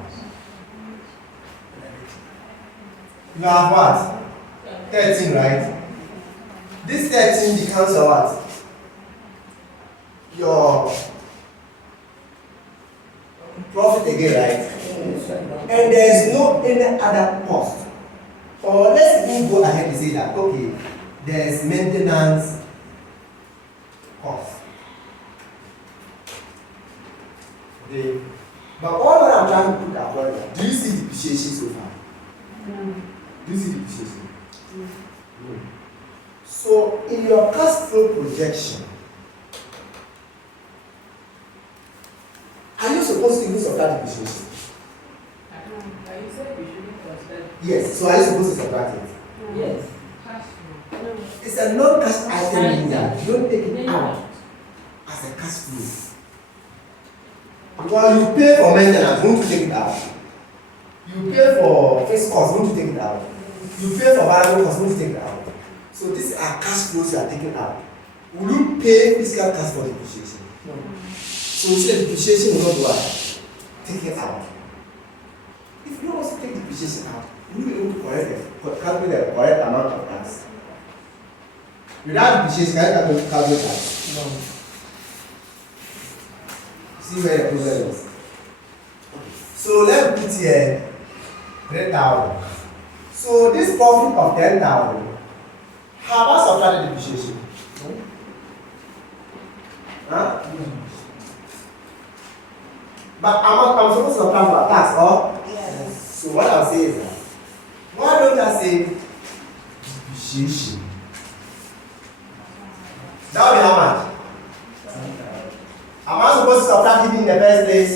You have what? 13, right? This 13 becomes your what? Your profit again, right? And there is no any other cost. Or let's even go ahead and say that, okay, there is maintenance cost. Okay. But all what I'm trying to put across, do you see depreciation so far? Do you see depreciation? No. So in your cash flow projection, are you supposed to even subtract depreciation? You said we shouldn't consider. Yes. So are you supposed to subtract it? Yes. Cash flow. It's a non-cash item in that you don't take it out as a cash flow. Because you pay for maintenance, won't you take it out? You pay for fixed costs, won't you take it out? You pay for variable costs, won't you take it out? So these are cash flows you are taking out. Will you pay fiscal costs for depreciation? No. So you say depreciation will not do what? Take it out. If you don't also take depreciation out, you will be able to calculate the correct amount of tax. Without depreciation, can you calculate tax? No. See where the problem is. So let's put here 3,000. So this profit of 10,000, have I subtracted depreciation? No. Huh? But I'm supposed to subtract my tax, or? Yes. So what I'll say is that, why don't I say depreciation? That will be how much? Am I supposed to subtract it in the first place?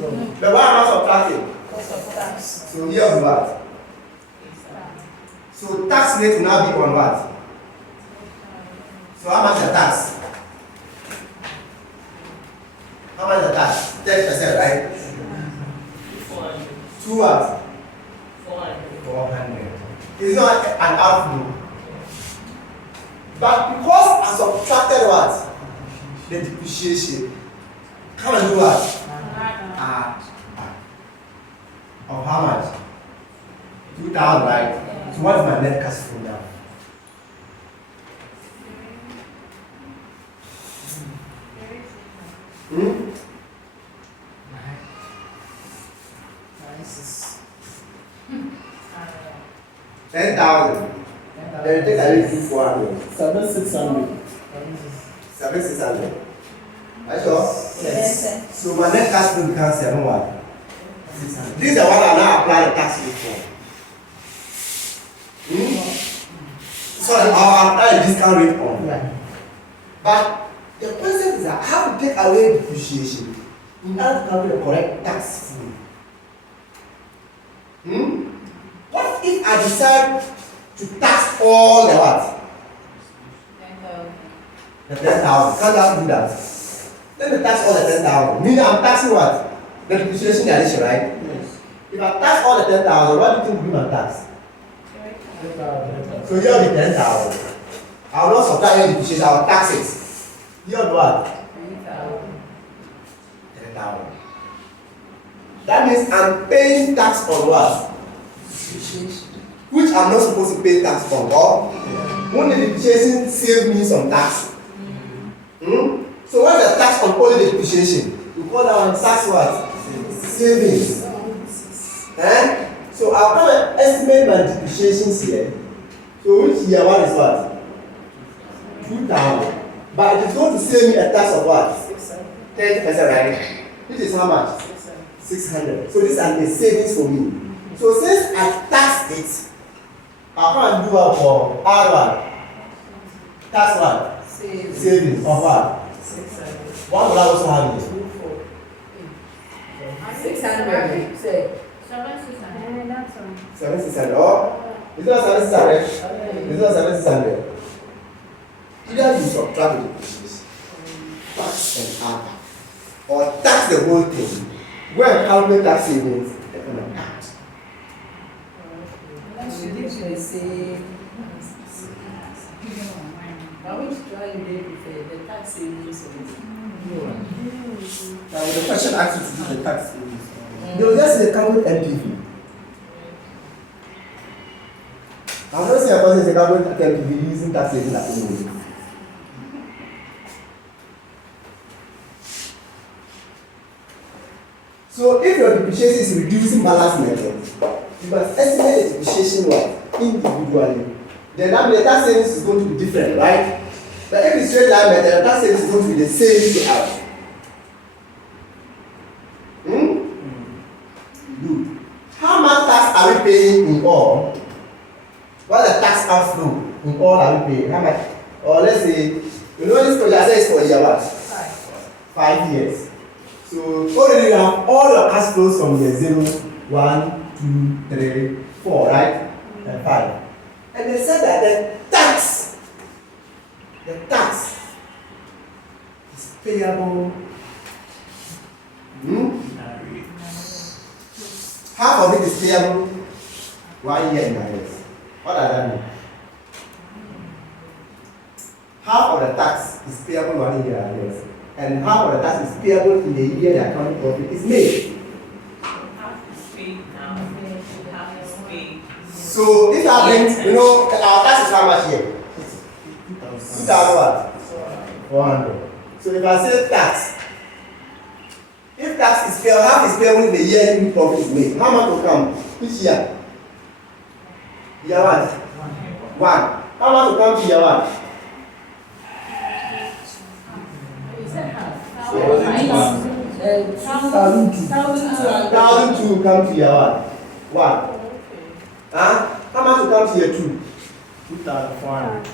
No. But why am I subtracting? Cost of tax. So here we what? So tax rate will now be on what? So how much the tax? How much the tax? 10%, right? 400. 2 what? 400. 400. It's not an outflow. But because I subtracted what? The depreciation. Come and do what? Of how much? 2,000, right? So what is my net cash flow now? Hmm? 10,000. Then take away 400. 7,600. 7,600. Are you sure? Yes. So my net cash flow becomes 7 what? 600. This is the one I now apply the tax rate for. So I'll apply a discount rate on. Yeah. But the concept is that I have to take away depreciation in order to calculate the correct tax flow. What if I decide to tax all the what? 10,000. The 10,000. Can't I do that? Let me tax all the 10,000. Meaning I'm taxing what? The depreciation addition, right? Yes. If I tax all the 10,000, what do you think will be my tax? 10,000. So here will be 10,000. I will not subtract any depreciation, I will tax it. Here will be what? 10,000. That means I'm paying tax on what? Which I'm not supposed to pay tax on. Or when the depreciation save me some tax. So what is the tax on only the depreciation? We call that one tax what? Savings. So I'll come and estimate my depreciations here. So which year one is what? 2,000. But it is going to save me a tax of what? 30%, right? Which is how much? 600. So this is a savings for me. So since I tax it, I can't do what for R1. Tax what? Savings of what? 600. What will I also have here? 600. Say. 7,600. That's all. 7,600. Oh, it's not 7,600. It's not 7,600. Either you subtract the depreciation, tax and add, or tax the whole thing. Go and calculate tax savings and add. We think she will say. But which one you prefer? The tax savings or Now, the question asks you to do the tax savings. They will just say calculate MPV. I'm not saying a person is calculate MPV using tax savings at all. So if your depreciation is reducing balance method, you must estimate the depreciation what? Individually. Then that means the tax savings is going to be different, right? But if it's straight line method, the tax savings is going to be the same throughout. Good. How much tax are we paying in all? What is the tax outflow in all are we paying? How much? Or let's say, you know this project I said is for a year what? 5 years. So already you have all your cash flows from year 0, 1, 2, 3, 4, right? And 5. And they said that the tax is payable. Half of it is payable 1 year in arrears. What does that mean? Half of the tax is payable 1 year in arrears. And half of the tax is payable in the year the accounting profit is made. Half is paid now. Half is paid. So this happens, you know, our tax is how much here? 2,000 what? 400. So if I say tax, if tax is payable, half is payable in the year the profit is made. How much will come? Which year? Year what? 1. How much will come to year what? Thousand two come to year what? 1. How much will come to year 2? 2,400.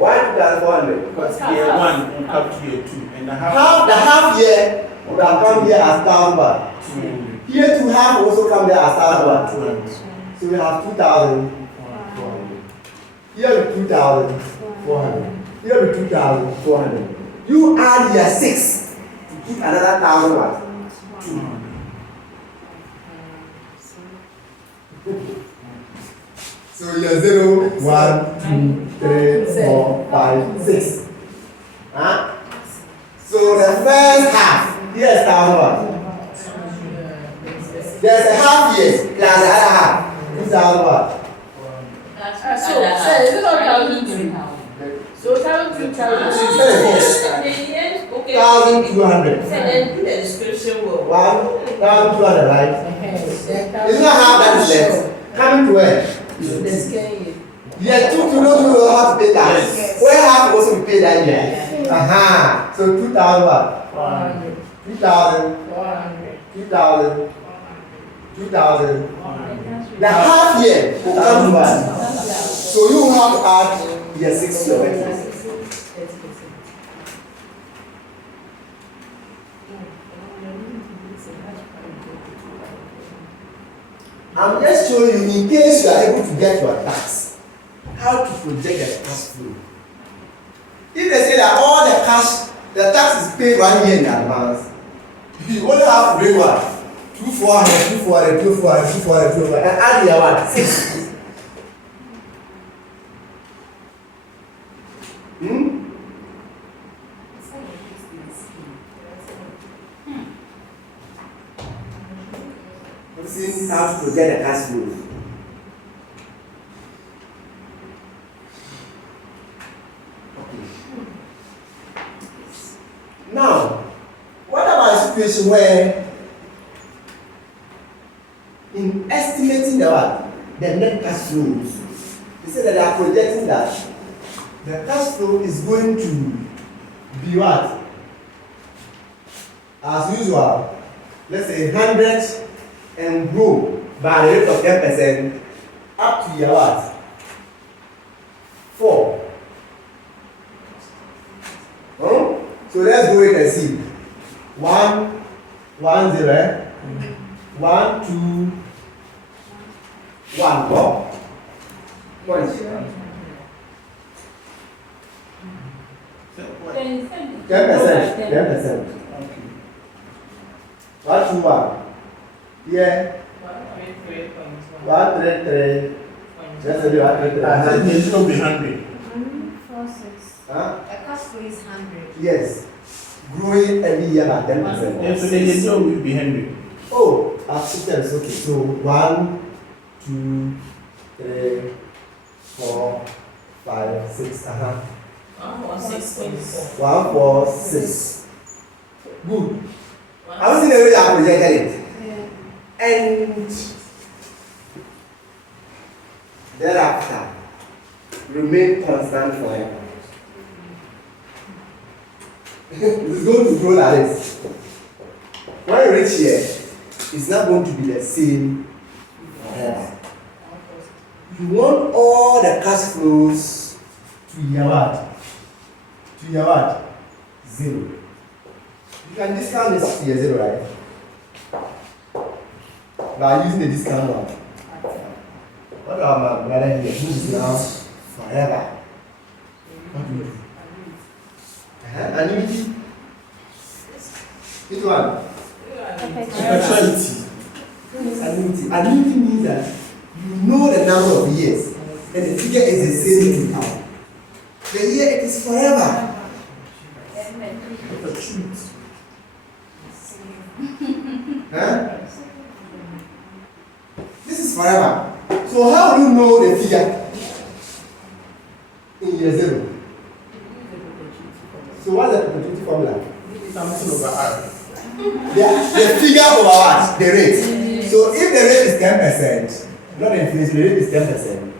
Why 2,400? Because year 1 will come to year 2. And the half year would have come here as 1,000 baht. 200. Here to half also come there as 1,000 baht. 200. So we have 2,400. Here be 2,400. Here be 2,400. You add your 6 to put another 1,000 what? 200. So you're 0, 1, 2, 3, 4, 5, 6. Huh? So the first half, here's 1,000 what? There's a half year plus the other half. 2,000 what? So, is it not 1,000? So 1,000, 1,200. So then do the description well. 1,200, right? It's not half that is left. Coming to where? Yeah, 2 to know how to pay that. Yes. Where half also pay that year? Aha. So 2,000 what? 2,000. 2,000. 2,000. The half year will come to us. So you have to add your 6 to your wages. I'm just showing you in case you are able to get your tax, how to project the cash flow. If they say that all the tax is paid 1 year in advance, you only have to bring what? 2,400, 2,400, 2,400, 2,400, 2,400, and add your what? 6. See how to project the cash flow. Okay. Now, what about a situation where, in estimating the net cash flows, they say that they are projecting that the cash flow is going to be what? As usual, let's say 100 and grow by a rate of 10% up to your what? 4. Huh? So let's go wait and see. 1, 1, 0, 1, 2, 1, 4. 10%. 10%. Okay. 1, 2, 1. Yeah. 133. Just a little 133. It's going to be 100. Huh? The cost flow is 100. Yes. Growing every year by 10%. Yes, so the job will be 100. Oh, our system is okay. So 1, 2, 3, 4, 5, 6. 1, 4, 6. Good. I was in the way I projected it. And thereafter, remain constant forever. It is going to grow like this. When you reach here, it's not going to be the same forever. You want all the cash flows to your what? To your what? 0. You can discount this to your 0, right? By using the discount one. What about my brother here who is now forever? What do you do? Annuity? Which one? Perpetuity. Annuity. Annuity means that you know the number of years and the figure is the same in town. The year it is forever. Huh? This is forever. So how do you know the figure in year 0? So what's the perpetuity formula? Something over R. The figure over what? The rate. So if the rate is 10%, not inflation, the rate is 10%.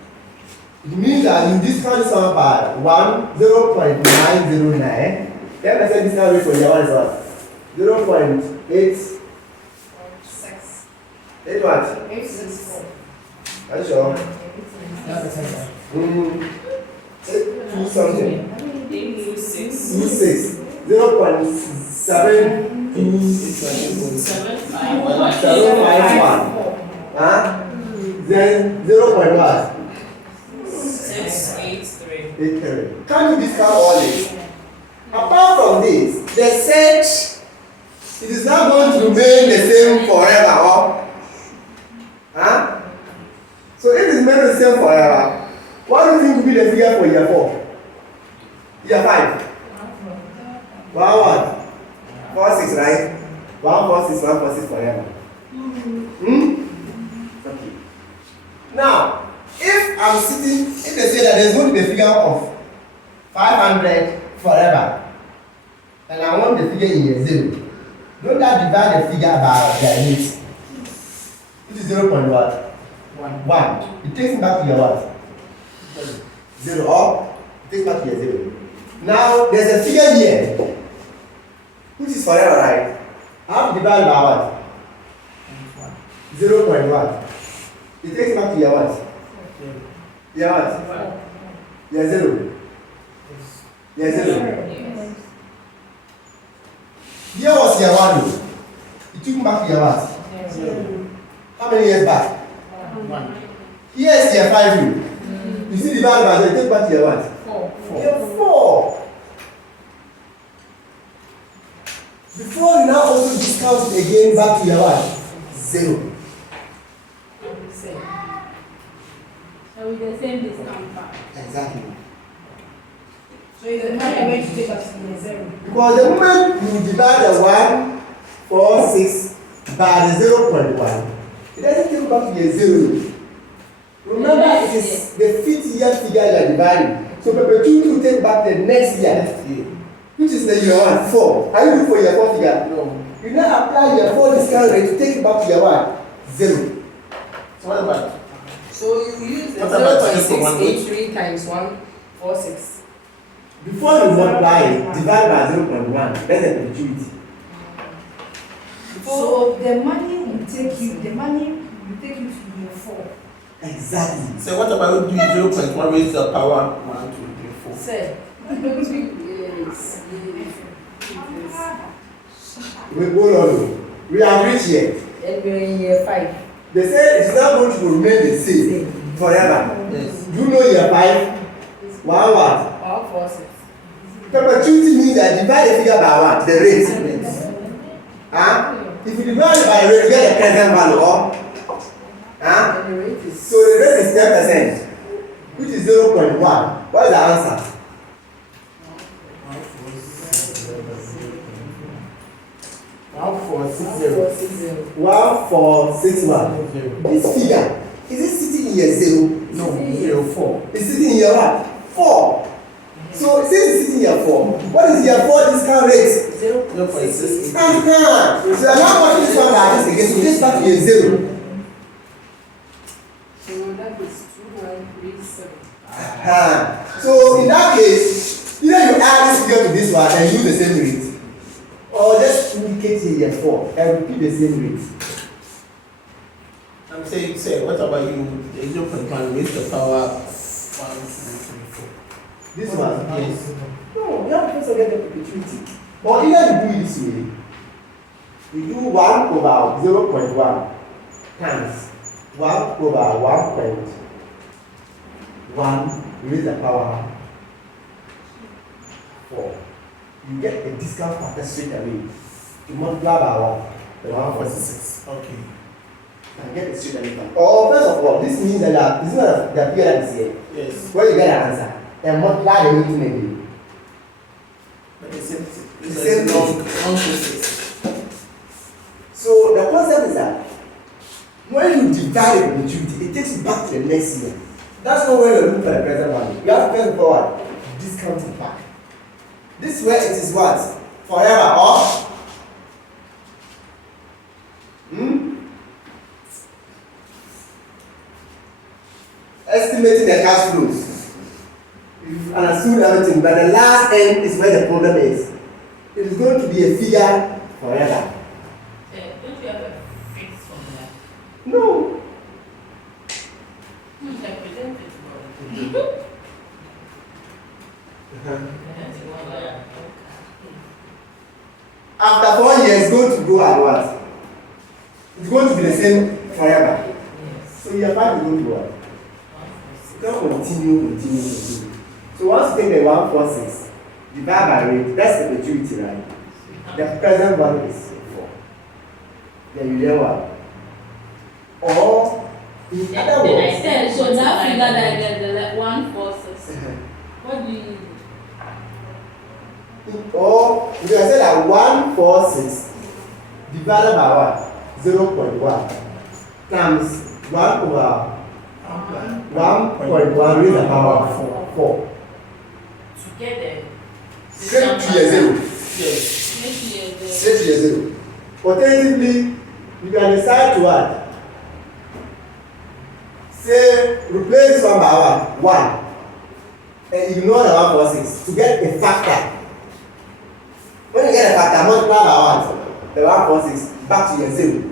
It means that you discount this one by 0.909. 10% discount rate for year 1 is what? 0.8. 8 what? 864. Are you sure? 2 something. 26. 0.72751. Huh? Then 0. What? 6, 8. a period. Can you discount all this? Apart from this, the set, it is not going to remain the same forever, or huh? So if it remains the same forever, what do you think will be the figure for year 4? Year 5? 1 what? 4 6, right? 1 4 6 1 4 6 forever. Okay. Now, if I'm sitting, if they say that there's going to be a figure of 500 forever, and I want the figure in year 0, don't that divide the figure by their units? It is 0 point what? 1. It takes me back to your what? 0, or it takes back to your 0. Now, there's a figure here, which is forever, right? I have to divide by what? 0 point what? It takes me back to your what? Your what? Your 0. Your 0. Here was your 1. It took me back to your what? 0. How many years back? 1. Here is your 5. You see divided by 0, take back to your what? 4. Your 4. Before you now also discount it again back to your what? 0. So with the same discount back. Exactly. So the money going to take us to the 0. Because the moment you divide the 1 4 6 by the 0.1, it doesn't take back to your 0. Remember, it is the 5th year figure you are dividing. So perpetuity will take back the next year, which is the year 1 4. Are you looking for your 4 figure? No. You now apply your 4 discount rate to take it back to your 0. So what about? So you use the What about 0.683 times 146. Before you multiply it, divide by 0.1. That's the perpetuity. So the money will take you to year 4. Exactly. So what about do 0.1 raised to the power 1 2 3 4? Sir, We go on. We have reached here. and we're in year 5. They say it's not going to remain the same forever. Yes. Do you know year 5? 1 what? 146. Perpetuity means that divide the figure by what? The rate. Huh? If you divide it by the rate, you get the present value, or? Huh? And the rate is So the rate is 10%, which is 0.1. What is the answer? 1460. 1461. This figure, is it sitting in year 0? No, 0 4. It's sitting in year what? 4. So since it's sitting in year 4, what is year 4 discount rate? 0.6. So you're not watching this one like this again, so this back to year 0. So that is 2137. So in that case, either you add this figure to this one and use the same rate, or just indicate in year 4 and repeat the same rate. I'm saying, say, what about you? The 0.1 raised to the power 1 2 3 4. This one? Yes. No, you have to first get the perpetuity. Or either you do it this way, you do 1 over 0.1 times 1 over 1.1 raise the power 4. You get a discount factor straight away. You multiply by what? The 146. Okay. And get it straight away. Or first of all, this means that this is not the figure that is here. Yes. Where you get an answer. And multiply the whole thing again. But the same thing. The same thing. long process. So the concept is that when you divide the perpetuity, it takes you back to the next year. That's not where you're looking for the present value. You have to first forward, discount it back. This way it is what? Forever, or? Estimating the cash flows. You've understood everything, but the last end is where the problem is. It is going to be a figure forever. Don't you have a fixed formula? No. You can present it for After 4 years, it's going to go at what? It's going to be the same forever. Yes. So year 5 is going to what? It's going to continue. So So once you take the 146 divide by rate, that's perpetuity, right? The present value is 4. Then you get what? Or in other words, So that figure that I get, the 146. What do you? or you can say that 146 divided by what? 0.1 times 1 over 1.1 raised to the power of 4. Together. Straight to your 0. Yes. Straight to your 0. Alternatively, you can decide to add. Say, replace this one by 1, and ignore the 146 to get a factor. When you get a factor, multiply by 1, the 146 back to your 0.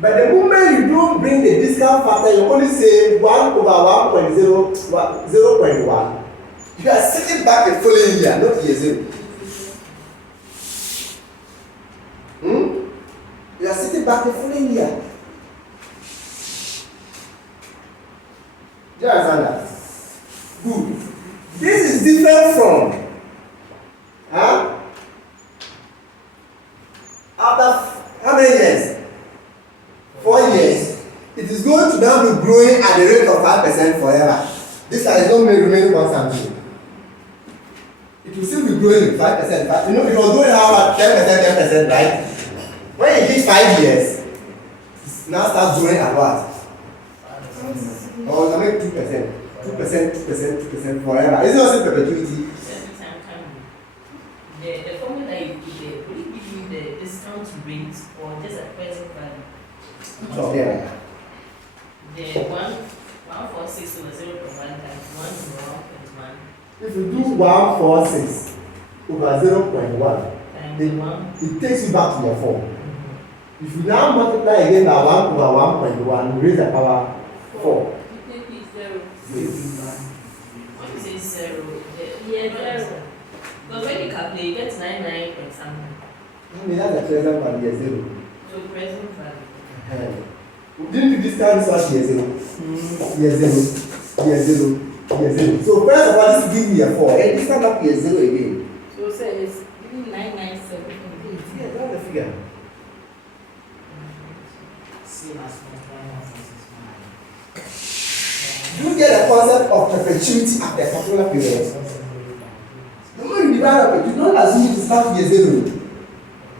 But the moment you don't bring the discount factor, you only say 1 over 0.1. You are sitting back the following year, not year 0. You are sitting back the following year. Do you understand that? Good. This is different from after how many years? 4 years. It is going to now be growing at the rate of 5% forever. This is not remaining constant. It will still be growing 5%. You know, it was going about 10%, right? When it hits 5 years, it now starts growing at what? Or I make 2%, 2% forever. Is it also perpetuity? The formula you give there, will it give you the discount rate or just a present value? So there. The 146 over 0.1 times 1 over 1.1. If you do 146 over 0.1, Times 1. it takes you back to your 4. If you now multiply again by 1 over 1.1, you raise the power 4. You take it 0. When you say 0, Yeah, 0. because when you calculate, you get 99 point something. I mean, that's the present value, year 0. So present value. Didn't you discount this one year 0? Year 0, year 0, year 0. So first of all, this will give me a 4. And discount up year 0 again. So say it's giving 997. Yeah, that's the figure. Do you get the concept of perpetuity at a particular period? The moment you divide up, you don't assume it to start year 0.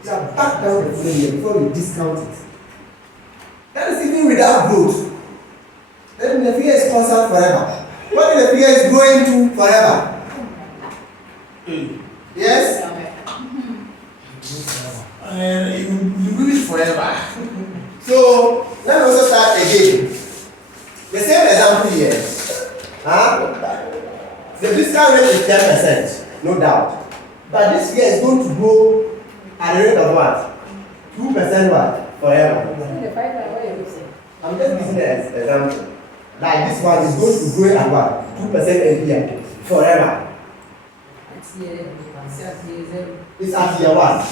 You are back down the following year before you discount it. That is even without growth. Then the figure is constant forever. What if the figure is growing to forever? Yes? You do it forever. So let me also start again. The same example here. The discount rate is 10%, no doubt. But this year is going to grow at the rate of what? 2% what? Forever. I'm just using an example. Like this one is going to grow at what? 2% a year. Forever. It's at year 1.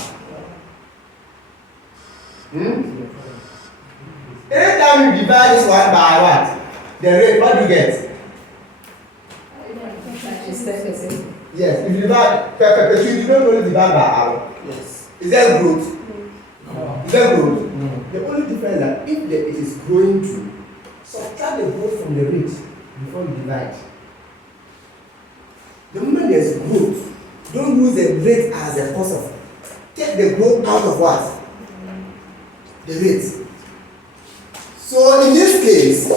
Anytime you divide this one by what? The rate, what do you get? It's 10%. Yes, if you divide perpetuity, you don't only divide by hour. Yes. Is there growth? No. Is there growth? No. The only difference is that if it is growing to, subtract the growth from the rate before you divide. The moment there's growth, don't use the rate as a cause of. Take the growth out of what? The rate. So in this case,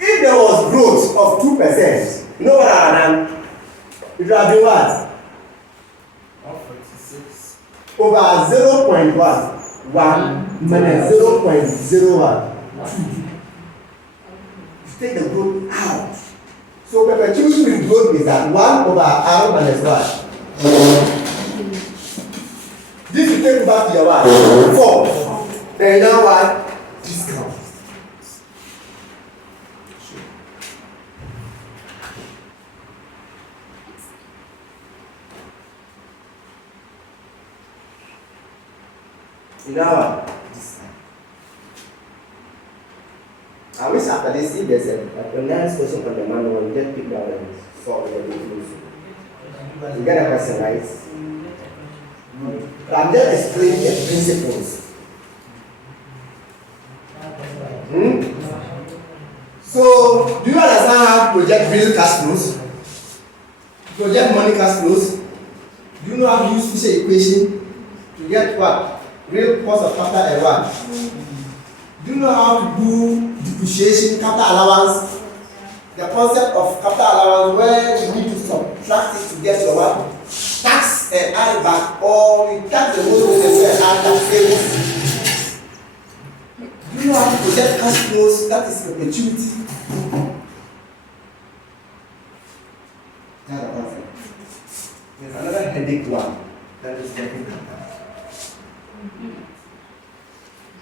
if there was growth of 2%, you know what I have done? It would have been what? 146. Over 0.1 minus 0.01. Take the growth out. So perpetuity with growth is that 1 over r minus what? This will take you back to your what? 4. Then you know what? Discount. You know what? Discount. I wish after this, if there's a nice question on the manual, you just pick that and solve it. You get a question, right? But I'm just explaining the principles. So, do you understand how to project real cash flows? Project money cash flows? Do you know how to use Fisher equation to get what? Real cost of capital and what? Do you know how to do depreciation, capital allowance? The concept of capital allowance where you need to subtract it to get your what? Tax and add it back, or you tax the whole thing and add that savings. Do you know how to project cash flows? That is perpetuity. That's the concept. There's another headache one that is working capital.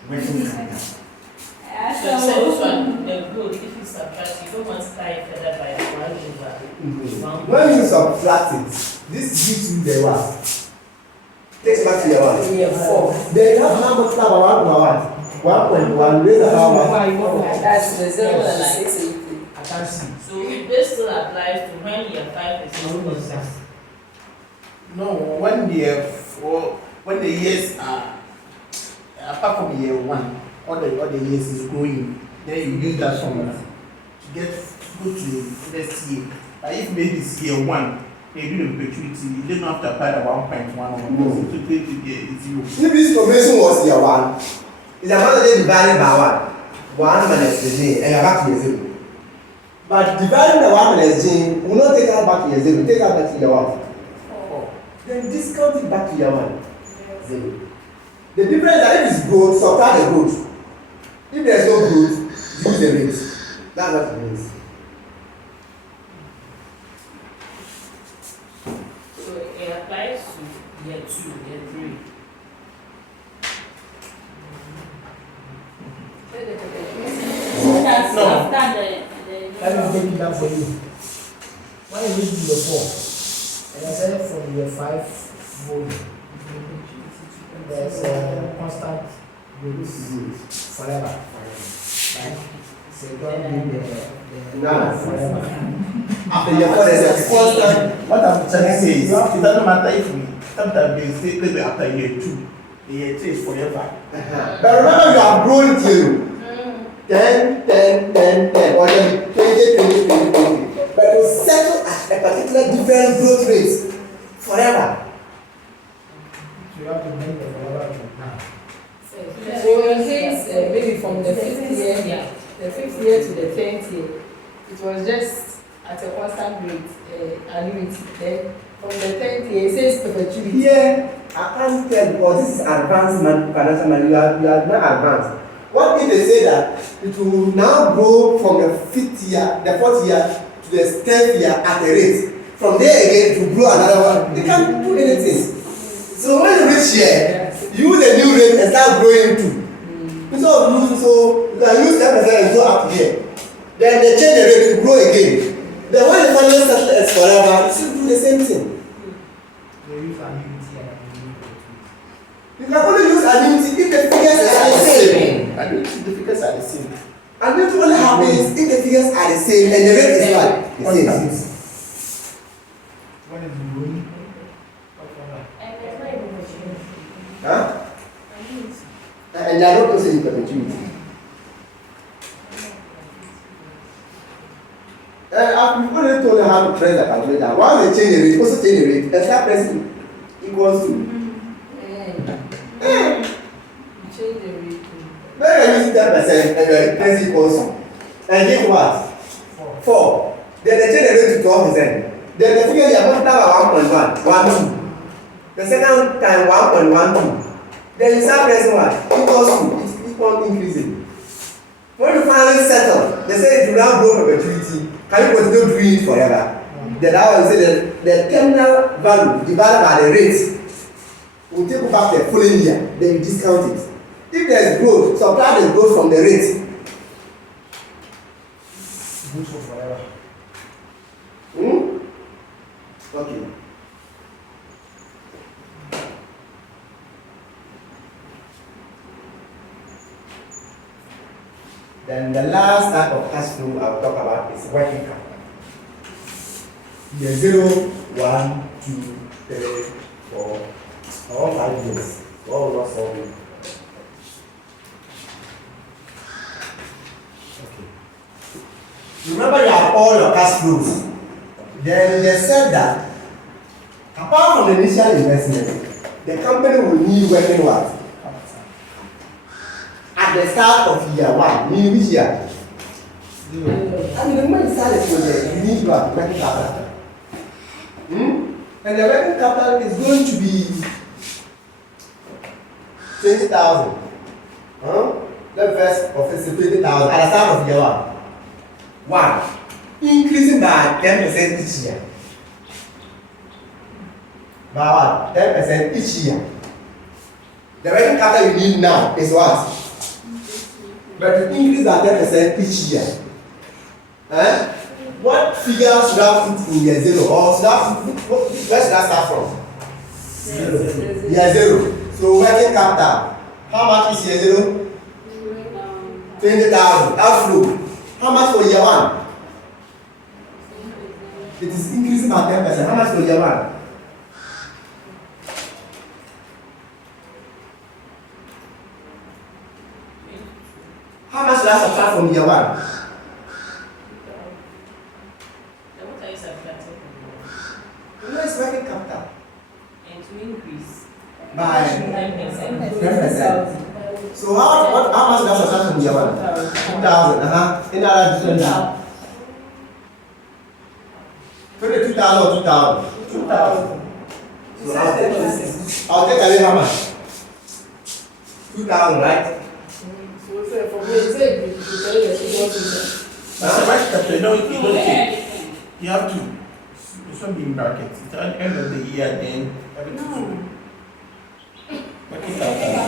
Working capital. So you said this one, the good, if you subtract, you don't multiply it further by 1 over. When you subtract it, this gives you the what? Takes back to your what? Yeah, 4. Then you have how much time about what? 1.1 raise about what? That's the 0 and 680. I can't see. So this still applies to when you have 5% process. No, when the years are apart from year 1, all the years is growing, then you use that formula to go to the next year. But if maybe it's year 1, they do the perpetuity, you don't have to apply the 1.1 or 1 to create the 0. If this information was year 1, it's about to divided by 1 minus the J, and you're back to the 0. But dividing the 1 minus J will not take out back to your 0, take out back to your what? 4. Then discount it back to your 1. 0. The difference is that if it's growth, subtract the growth. If there's no growth, use the rate. That's what it means. So it applies to year 2, year 3. That's No. after the Let me break it down for you. When you reach year 4, and I said from year 5 volume, there's a constant growth forever. Like, so don't do the forever. After year 4, there's a constant. What I'm trying to say is, it doesn't matter if we sometimes they say maybe after year 2, the year 3 is forever. But remember, you have grown till 10, 10, 10, 10, or 20, 20, 20, 20. But you settle at a particular different growth rate forever. So you have to make the forever to now. So in case maybe from the 5th year, the 5th year to the 10th year, it was just at a constant rate, annuity. Then from the 10th year, it says perpetuity. Here, I can't tell because this is advanced financial money. You are not advanced. What if they say that it will now grow from the 5th year, the 4th year to the 10th year at a rate? From there again, it will grow another one. They can't do anything. So when you reach here, use a new rate and start growing too. Instead of using, so you can use 10% and go up here. Then they change the rate to grow again. Then when the final settle is forever, you still do the same thing. They use annuity and annuity. You can only use annuity if the figures are the same. Annuity, the figures are the same. Annuity only happens if the figures are the same and the rate is what? The same. When it's growing, Huh? And they are not also in perpetuity. I've already told you how to press the calculator. Once they change the rate, also change the rate and start pressing equals to. Change the rate. When you're using 10% and you're pressing equals to, and give what? 4. Then they change the rate to 12%. Then the figure you are multiplied by 1.1, 12. The second time 1.12. Then you start pressing what? Equals to. It keeps on increasing. When you finally settle, they say it will now grow perpetuity. Can you continue doing it forever? Then that one say the terminal value divided by the rate will take you back the following year. Then you discount it. If there is growth, subtract the growth from the rate. good for forever. Okay. Then the last type of cash flow I'll talk about is working capital. Year 0, 1, 2, 3, 4, all 5 years. All not solving. Okay. Remember you have all your cash flows. Then they said that apart from the initial investment, the company will need working what? At the start of year 1, meaning which year? 0. I mean, the moment you start the project, you need what? Working capital. And the working capital is going to be 20,000. Let me first official 20,000 at the start of year 1. Increasing by 10% each year. By what? 10% each year. The working capital you need now is what? But to increase by 10% each year. What figure should I put in year 0? Or should I put, where should I start from? 0. Year 0. So working capital. How much is year 0? 20,000. Outflow. How much for year 1? It is increasing by 10%. How much for year 1? How much should I subtract from year 1? What are you subtracting? You know, it's working capital. And to increase. By 10%. 10%. So how much should I subtract from year 1? 2,000. In other different. 22,000 or 2,000? 2,000. So I'll take away how much? 2,000, right? So for me, it's a big difference. You don't take. You have to. It's not being brackets. It's at the end of the year, then everything. Working capital.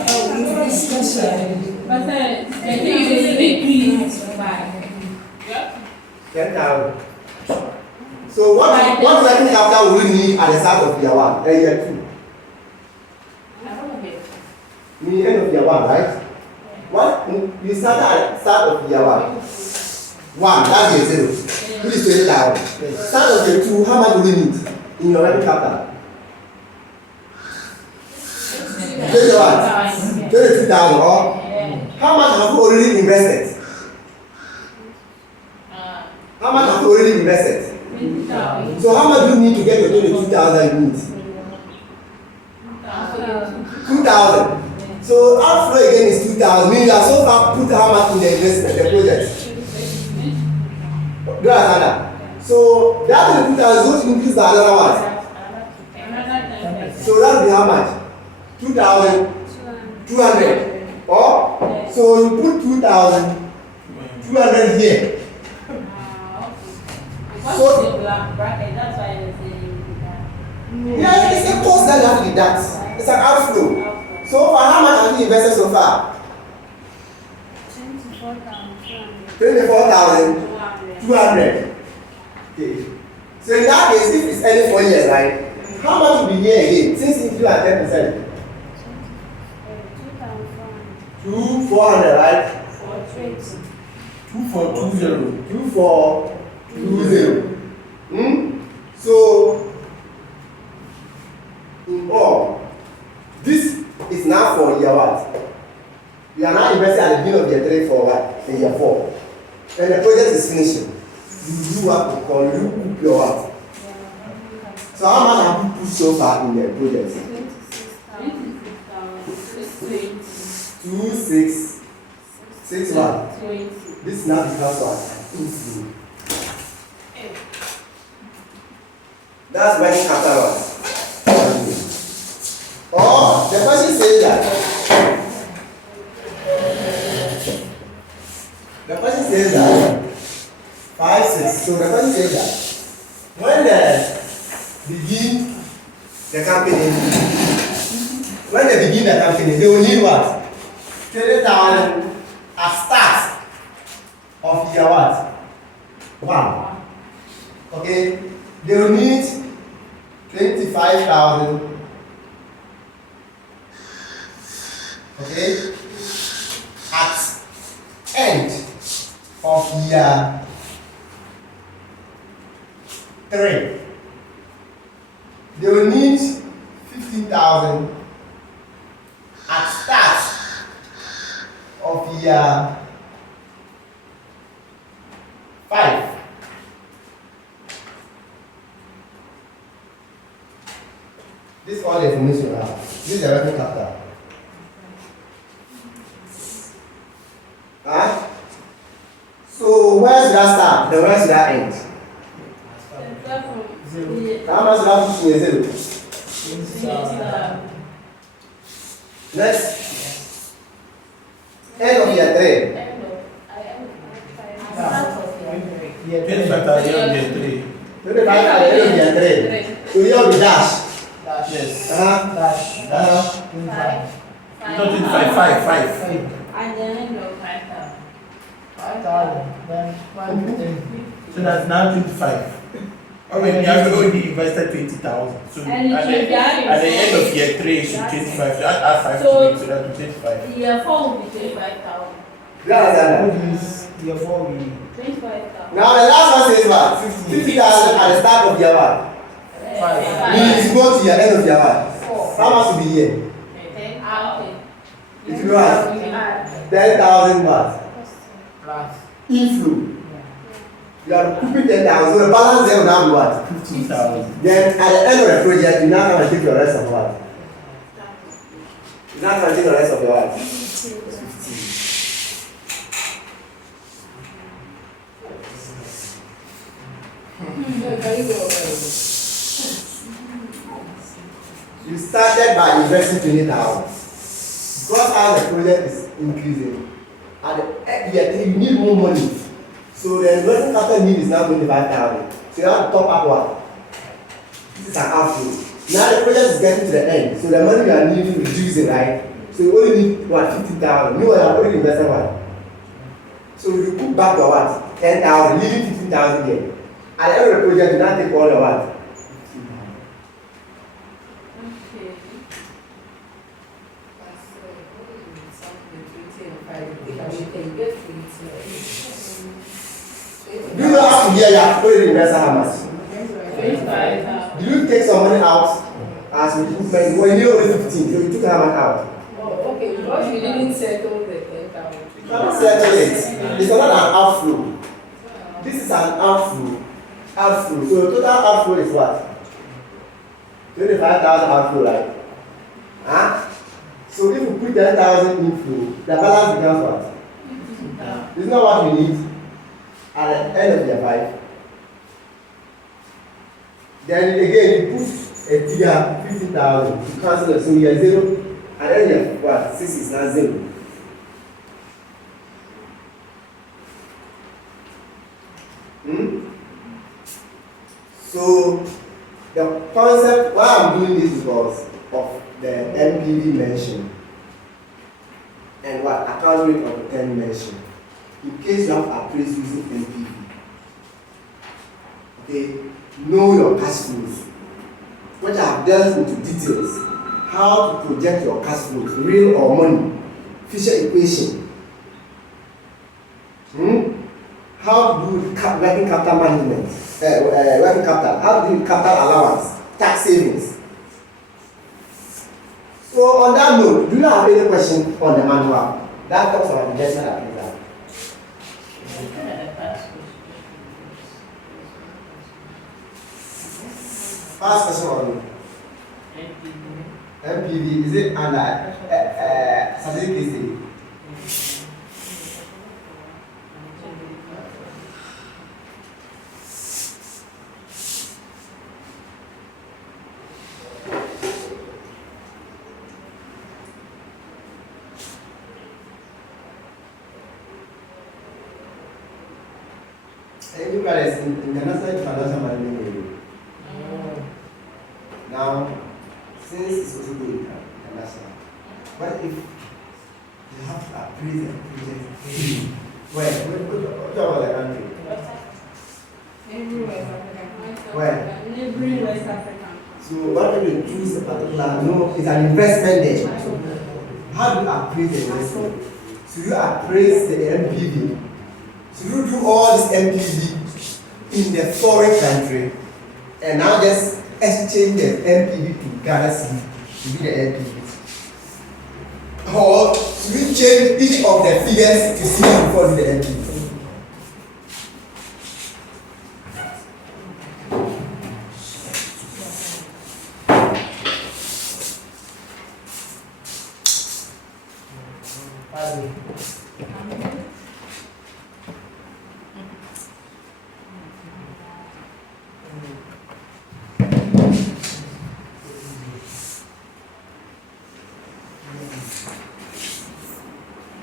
But the thing is increase by 10,000. So what working capital will we need at the start of year 1 and year 2? You need end of year 1, right? What you started at the start of year 1? 1, that's year 0. Which is 20,000. Start of year 2, how much do we need in your working capital? 22,000. Or how much have you already invested? How much have you already invested? So how much do you need to get the 22,000 you need? 2,000. So outflow again is 2,000. Meaning you have so far put how much in the investment, the project? Do you understand that? So that 22,000 is going to increase by another what? So that will be how much? 2,200. Or so you put 2,200 here. So that's why they say yeah, it's a cost that you have to deduct. It's an outflow. So far, how much have you invested so far? 24,200. Okay. So in that case, if it's any 4 years, right? How much will be here again? Since you are 10%. 2,400, right? 2420. 2420. So in all, this is now for year what? We are now investing at the beginning of year 3 for what? In year 4. And the project is finishing. You do what we call you cook your what? So how much have you put so far in the project? 2,661. This now becomes what? That's working capital. Oh, the person says that. The person says that 5, 6. So the person says that when they begin the company, they will need what? 30,000 at start of year what? 1. Okay, they will need 25,000. Okay, at end of year 3, they will need 15,000 at start of year 5. This is all the information you have. This is the working capital. Huh? So where should I start? Then where should I end? How much should I put in a zero? Next. End of year 3. Yeah, 25,000 year 3. 25 at the end of year 3. So here will be dash. Yes. Dash. Dash. 25. Not 5. And then no 5,000. 5,000. Then 1 So that's now 25. Oh, wait, you have already invested 20,000. So And at the end of year 3, you should 25. So add 5 So- to it, so that will 25. Year 4 will be 25,000. Do you understand that? What is year 4 we 25,000. Now the last one says what? 50,000 at the start of year 1. 5. Meaning to go to your end of year 1. 4. How much will be here? 10,000. It will be what? 10,000 what? Plus. Inflow. You are keeping 10,000. So the balance there will now be what? 15,000. Then at the end of the project, you now come and take your rest of what? You now come and take the rest of your what? 15. You started by investing 20,000. Because as the project is increasing, at the year 3 you need more money. So the working capital need is now 25,000. So you have to top up what? This is an outflow. Now the project is getting to the end. So the money you are needing reducing, right? So you only need what? 15,000. Meanwhile, you have already invested what? So you put back your what? 10,000, leaving 15,000 here. At the end of the project, you now take all your what? 15,000. Okay. Do you know how to hear you have already invested how much? 25,000. Did you take some money out as recruitment? Well, you need only 15, so you took how much out? Oh, okay, because we didn't settle the 10,000. You cannot settle it. It's not an outflow. This is an outflow. Outflow. So the total outflow is what? 25,000 outflow, right? Huh? So if you put 10,000 inflow, the balance becomes what? This is not what we need at the end of year 5. Then again, you put a figure 50,000 to cancel it, so you are 0, and then you have what? 6 is now 0. So the concept, why I'm doing this is because of the MPV mentioned and what account rate of return mentioned. In case you have appraised using MPV, okay, know your cash flows, which I have dealt into details, how to project your cash flows, real or money, Fisher equation, how to do working capital management, working capital, how to do capital allowance, tax savings. So on that note, do you have any question on the manual? That talks about investment appraisal. First question on MPV, is it under certificate? Everybody is in international financial management area. Now, since it's also going international, what if you have to appraise a project? What about the country? Where? Neighboring West Africa. So what if you choose a particular, no, it's an investment there. How do you appraise the investment? So you appraise the MPV Should we do all this MPV in the foreign country and now just exchange the MPV to Ghana cedi to be the MPV? Or should we change each of the figures to cedi before the MPV?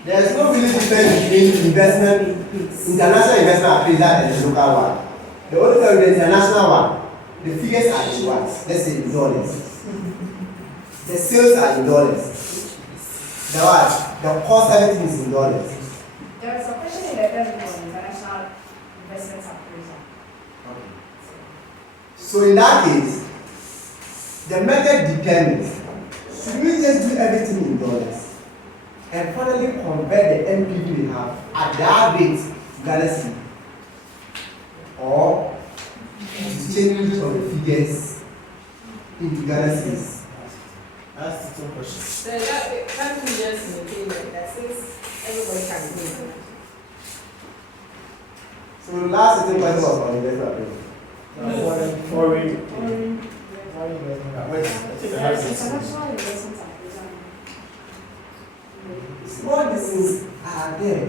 There is no really difference between international investment appraiser and the local one. The only thing with the international one, the figures are in what? Let's say in dollars. The sales are in dollars. The what? The cost, everything is in dollars. There is a question in the test for international investment appraiser. So in that case, the method determines, should we just do everything in dollars and finally convert the MPV we have at that rate to Ghana cedi, or change each of the figures into Ghana cedi? That's the two questions. So that we just maintain that since everybody can do it. So the last thing question was on investment appraisal. Foreign There is international investment appraiser. All these things are there.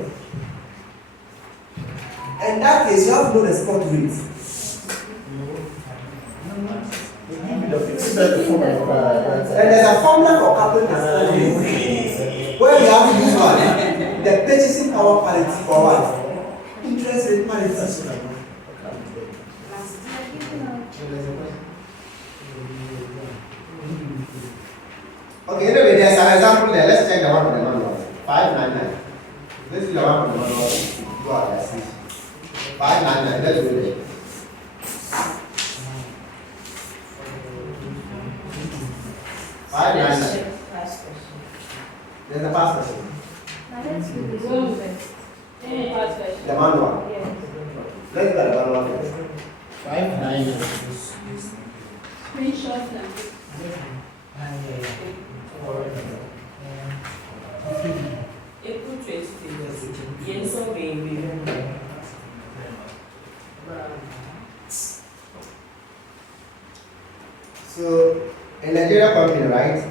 In that case, you have to know the spot rate. The And there's a formula for calculating where you have to use one, the purchasing power parity or what? Interest rate parity. Okay, anyway, there's an example there. Let's check the one for the manual. 599. Let's do the one for the manual. Go out there, see. 599. Let's do it. Let's check the first question. There's a past question. The manual. Let's look at the manual first. 599. Screenshot them. April 2020. Yes, so baby. So, a Nigerian company, right,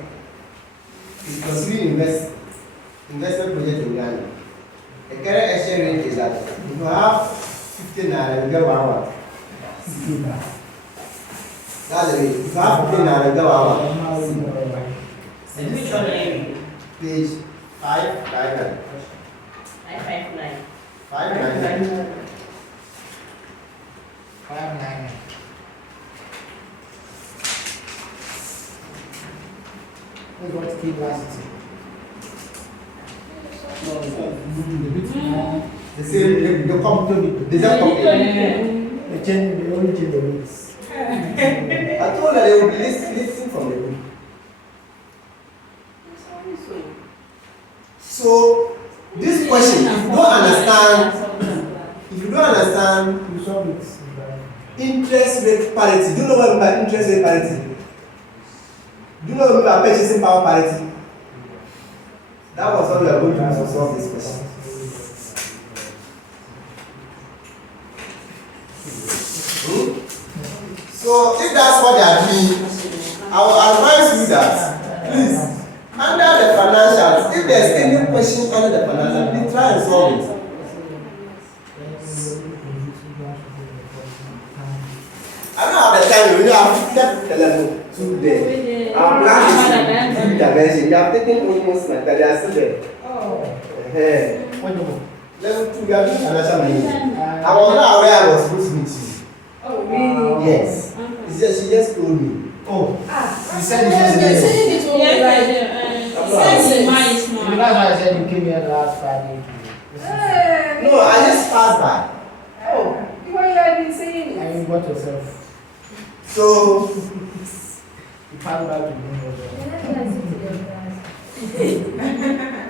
is pursuing investment project in Ghana. The current exchange rate is that if you have 15 naira, you get 1 hour. That's the rate. If you have 15 naira, you get 1 hour. And which one are you? Page 599. 959. 599. 599. That's what key last. The same, the company, they just company. They only change the rates. I told her they will be listening from the book. So, this question, if you don't understand You solve it. interest rate parity, do you know what I mean by interest rate parity? Do you know what I mean by purchasing power parity? That was what we are going to use to solve this question. So, if that's what they are doing, I will advise you that, please, under the financials, if there's any question under the financials, please try and solve it. I don't have the time, we have kept the level 2 there. Our plan is to do intervention. You have taken almost like that, they are still there. Level 2, we are doing financial management. I was not aware I was supposed to meet you. Oh, really? Yes. It's just, she just told me. Oh, You said it yesterday. that's why I said you came here last Friday. No, I just passed by. Oh, you have been saying And it. you got yourself. So, You passed by to bring yourself.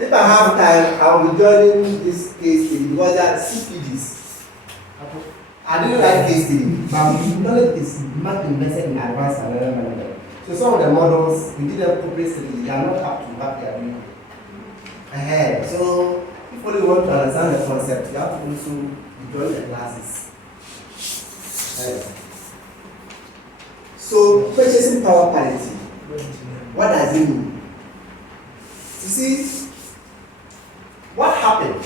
If I have time, I will be joining this case study because they are CPDs. I didn't like case study, but knowledge is much invested in advanced analytical management. So some of the models, we did them corporate studies, they are not up to what they are doing. So if you want to understand the concept, you have to also join the classes. So purchasing power parity, what does it mean? You see, what happened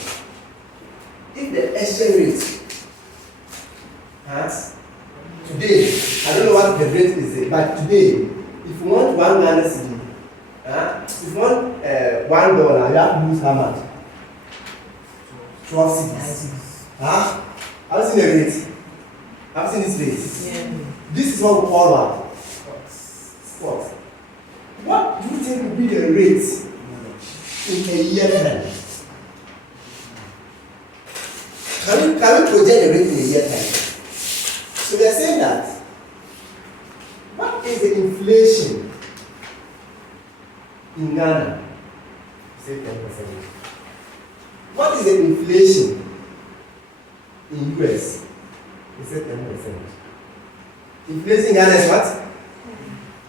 if the exchange rate today, I don't know what the rate is, but today, if you want one Ghana cedi, if you want $1, you have to use how much? 12 cedis. Have you seen the rate? Have you seen this rate? Yeah. This is what we call what? Spot. What do you think will be the rate in a year time? Can we project the rate in a year time? So they are saying that what is the inflation in Ghana? Say 10%. What is the inflation in US? They say 10%. Inflation in Ghana is what?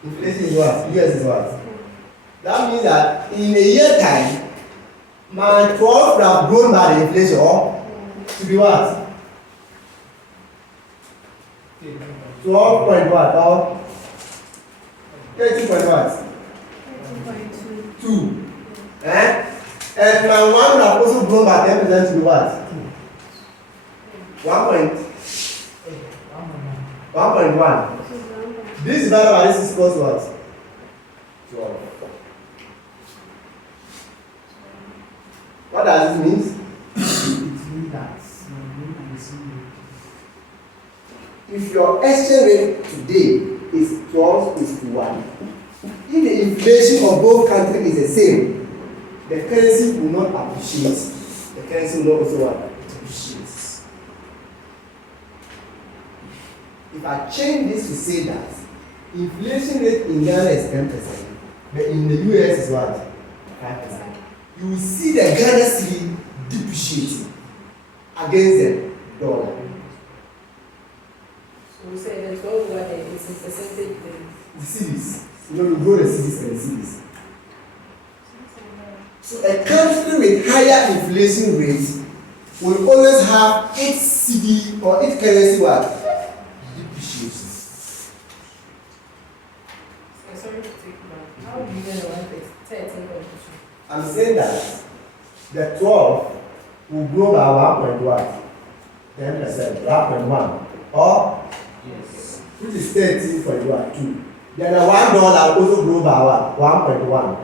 Inflation is what? US is what? That means that in a year time, my 12 would have grown by the inflation or to be what? 12 point what? Or 30 point what? 2. And my 1 would have also grown by 10% to be what? 1.1. This divided by this is equals to what? 12. What does this mean? It means that if your exchange rate today is 12:1, if the inflation of both countries is the same, the currency will not appreciate. The currency will not also what? Appreciate. If I change this to say that inflation rate in Ghana is 10%, but in the US is what? 5%. You will see the Ghana cedi depreciating against the dollar. So we say the 12 one is in percentage then. The cedis. You grow the cedis and the cedis. So a country with higher inflation rate will always have its cedi or its currency what? Depreciation. Sorry to take you back. How do you get the 13 competition? I'm saying that the 12 will grow by 1.1, 10%, 1.1, or Yes. which is 13.2. Then the $1 also grow by what? 1.1.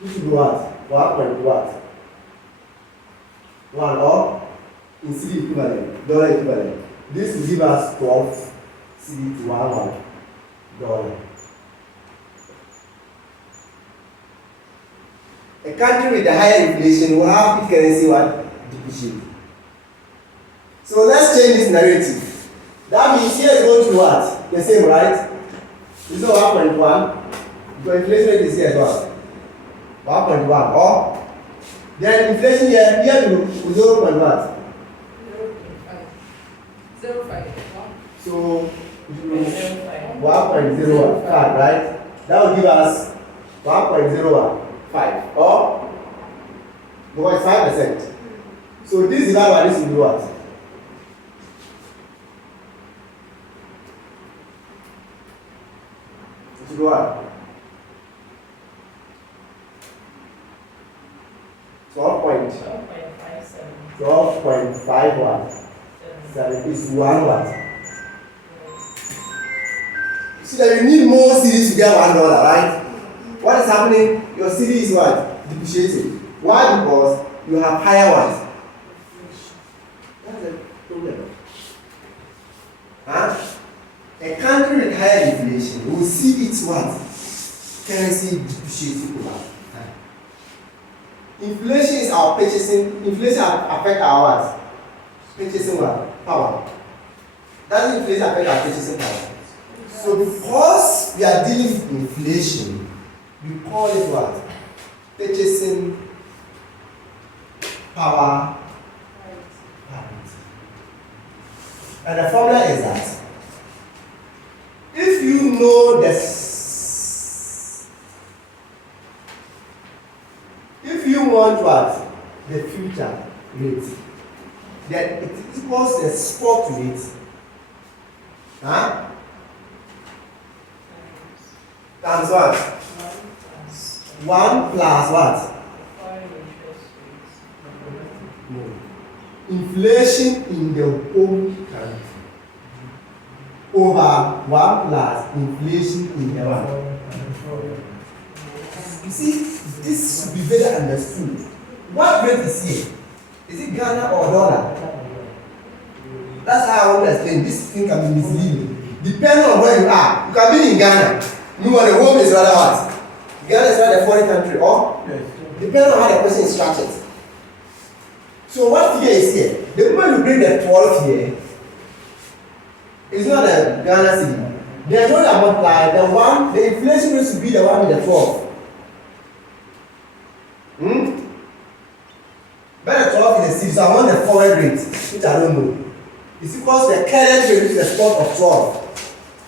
Which will grow what? 1.1. 1 or in cedi equivalent, dollar equivalent. This will give us 12 cedi to $1. A country with a higher inflation will have its currency what? Depreciate. So let's change this narrative. That means here is going to be what? The same, right? This is 1.1. Because inflation rate is here as well. 1.1. Or then inflation here to 0. What? 0.5. So 1.05, right? That will give us 1.05 or because 5%. So this divided by this will be what? It will be what? 12.51 is 1 what? So that you need more cedis to get $1, right? What is happening? Your cedi is what? Depreciating. Why? Because you have higher ones. That's the problem. A country with higher inflation will see its what? Currency depreciating over time. Inflation is our purchasing. Inflation affect our what? Purchasing what? Power. Does inflation affect our purchasing power? So because we are dealing with inflation, we call it what? Purchasing power parity. And the formula is that if you know if you want what the future rate, then it equals the spot rate, times what? 1 plus what? No. Inflation in the home country over 1 plus inflation in the one. You see, this should be very understood. What rate is here? Is it Ghana or dollar? That's how I want to explain. This thing can be misleading. Depending on where you are. You can be in Ghana. You want the home is rather what? Ghana is rather a foreign country, or? Yes. Depending on how the person is structured. So what figure is here? The moment you bring the 12 here, it's not a Ghana city. They are going to multiply the inflation rate should be the one with the 12. But the 12 is a city, so I want the forward rate, which I don't know. It's equals the current rate, which is the spot of 12.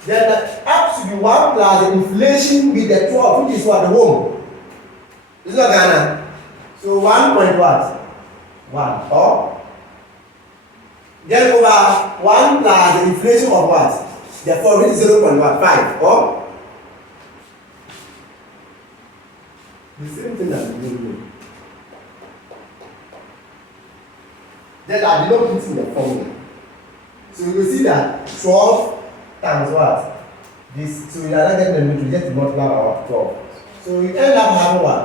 Then the up should be 1 plus the inflation with the 12, which is what? The home. This is not Ghana. So 1 point what? 1. Or? Then over 1 plus the inflation of what? The 4 which is 0.15. Or? The same thing that we do. Then I did not put in the formula. So you will see that 12 times what? This. So you are not getting the neutral, just multiply by 12. So you end up having what?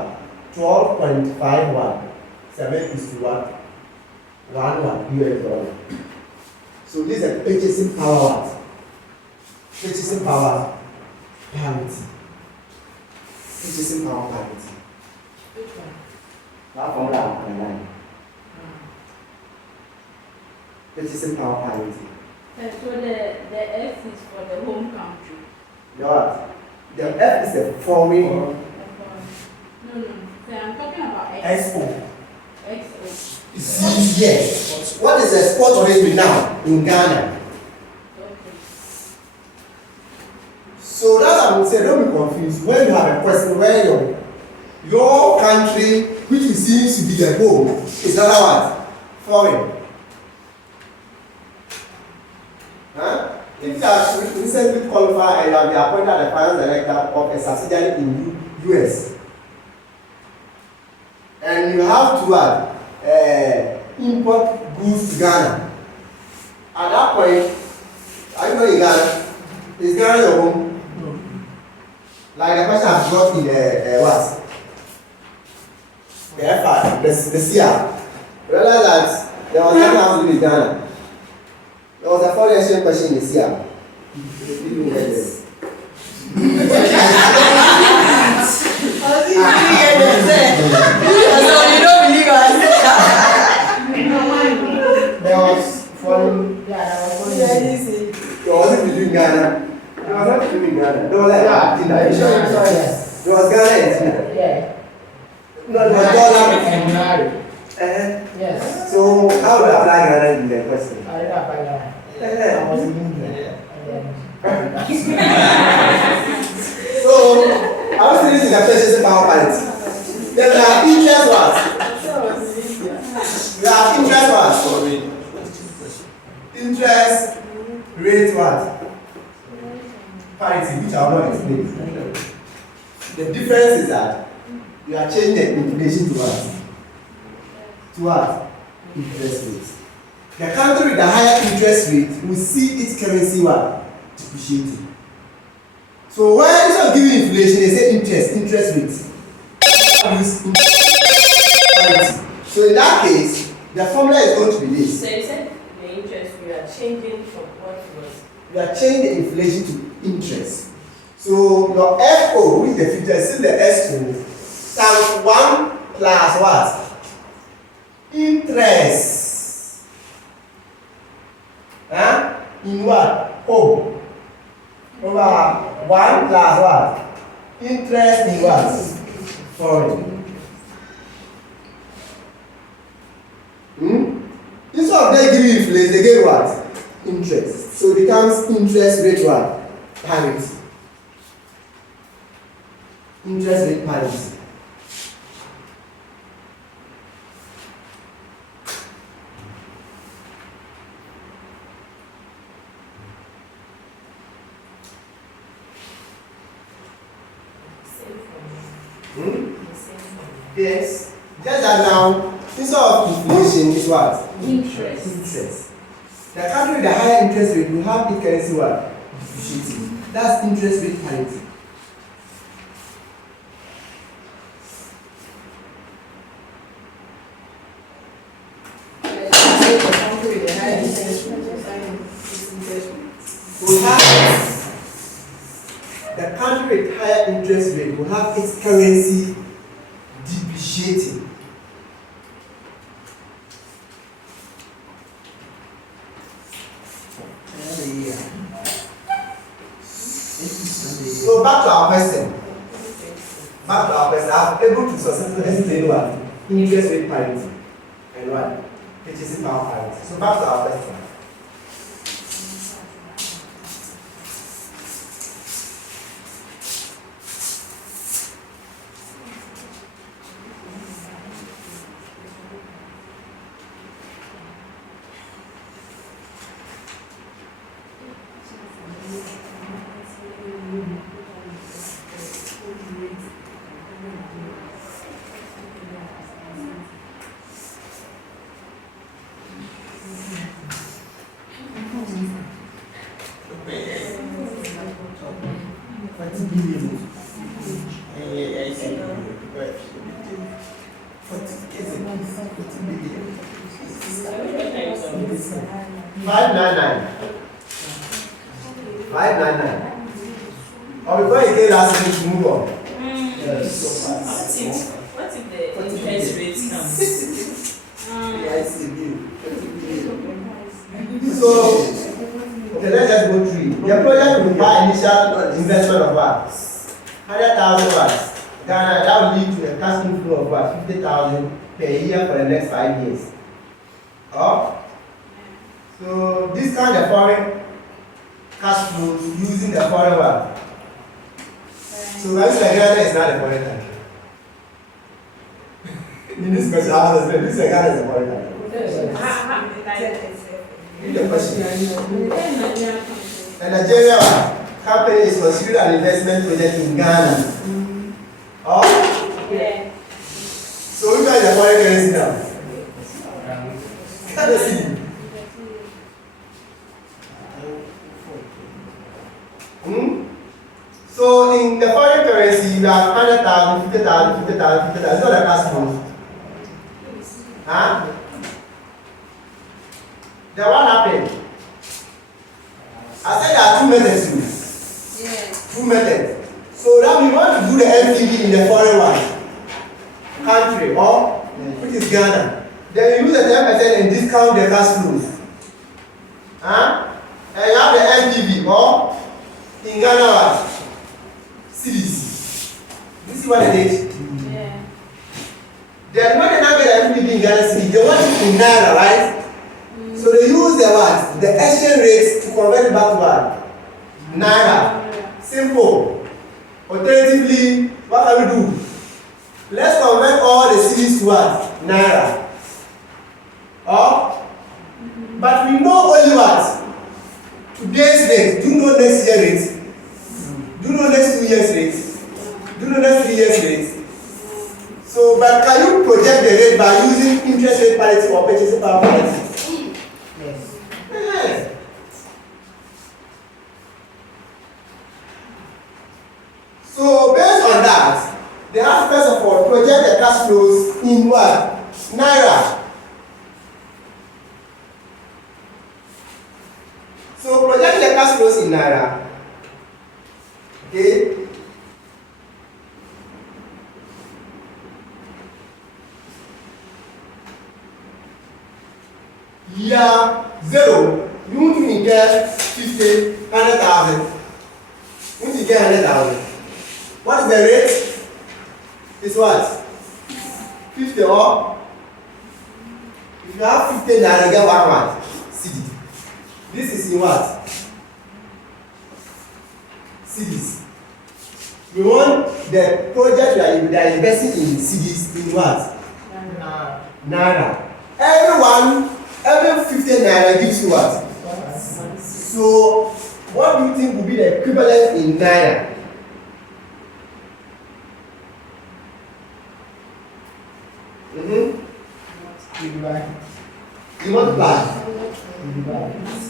12.51. 7 is to what? 1 US dollar. So this is a purchasing power what? Purchasing power parity. Purchasing power parity. Which one? That formula online. Purchasing power parity. So the F is for the home country. The what? The F is a foreign. No. So I'm talking about Expo. XO. See, yes. What is the spot rate now in Ghana? Okay. So that's what I'm saying. Don't be confused. When you have a question where your country, which seems to be the home, is not what? Foreign. If you are recently qualified and you have been appointed as the finance director of a subsidiary in US, and you have to import goods to Ghana, at that point, are you going in Ghana? Is Ghana your home? No. Like the person has brought in what? The FR, the CR. Realize that there was nothing else to do in Ghana. There was a foreign exchange question in the CR. Yes. There was foreign. There wasn't between Ghana. There was not between Ghana. There was like there was Ghana and China. Yeah. No, there was dollar and Naira. Yes. So how do I apply Ghana in the question? I didn't apply Ghana. I was in India. So I was saying this is a purchasing power parity. Then we have interest what? We have interest what? Interest rate what? Parity, which I will not explain. The difference is that you are changing the inflation to what? To what? Interest rate. The country with the higher interest rate will see its currency what? Depreciating. So when instead of giving inflation, they say interest rate. So in that case, the formula is going to be this. So you said the interest we are changing from what was? We are changing the inflation to interest. So your FO with the future is still the S2 times 1 plus what? Interest. In what? Home. Over 1 plus what? Interest in what? Foreign. of them give you inflation, they get what? Interest. So it becomes interest rate what? Parity. Interest rate parity. Yes. Just that now, instead of inflation is what? Interest. Interest. The country with the higher interest rate will have its currency what? Depreciating. That's interest rate parity. The country with higher interest rate will have its currency depreciating. So back to our question. I was able to successfully explain what? Interest rate parity and what? Purchasing power parity. So back to our question. Or before you get last minute to move on. What if the interest rates come? So, okay, let's just go through it. The project will require initial investment of what? 100,000 watts. Ghana, that will lead to a cash inflow of what? 50,000 per year for the next 5 years. Oh? So, this kind of foreign cash flows using the foreign what? So, Ghana is not a foreign country. In this question, I was saying, this Ghana is a foreign country. The question. And Nigeria company is considered an investment project in Ghana. Oh? Yeah. So which one is the foreign currency now? Ghana cedi. So in the foreign currency, you have 100,000, 50,000, 50,000, 50,000. It's not a cash flow. Huh? Then what happened? I said there are two methods. Two methods. So now we want to do the MTV in the foreign one country, or which is Ghana. Then you use the 10% and discount the cash flows. Huh? And you have the MTV, or in Ghana what? Cities. This is what it is. Yeah. They are not going to get the MTV in Ghana city. They want it in Naira, right? So they use the what? The exchange rates to convert it back to what? Naira. Simple. Alternatively, what can we do? Let's convert all the cities to what? Naira. Or? But we know only what? Today's rate. Do you know next year rate? Do you know next 2 years rate? Do you know next 3 years rate? So, but can you project the rate by using interest rate parity or purchasing power parity? Yes. So based on that, they have first of all project the cash flows in what? Naira. So project the cash flows in Naira. Okay. Year 0, you want to get 50, 100,000. You want to get 100,000. What is the rate? It's what? 50 or If you have 50 naira, you get one what? CD. This is in what? CDs. We want the project you are investing in CDs in what? Naira. Every 50 naira gives you what? So, what do you think will be the equivalent in naira? You multiply.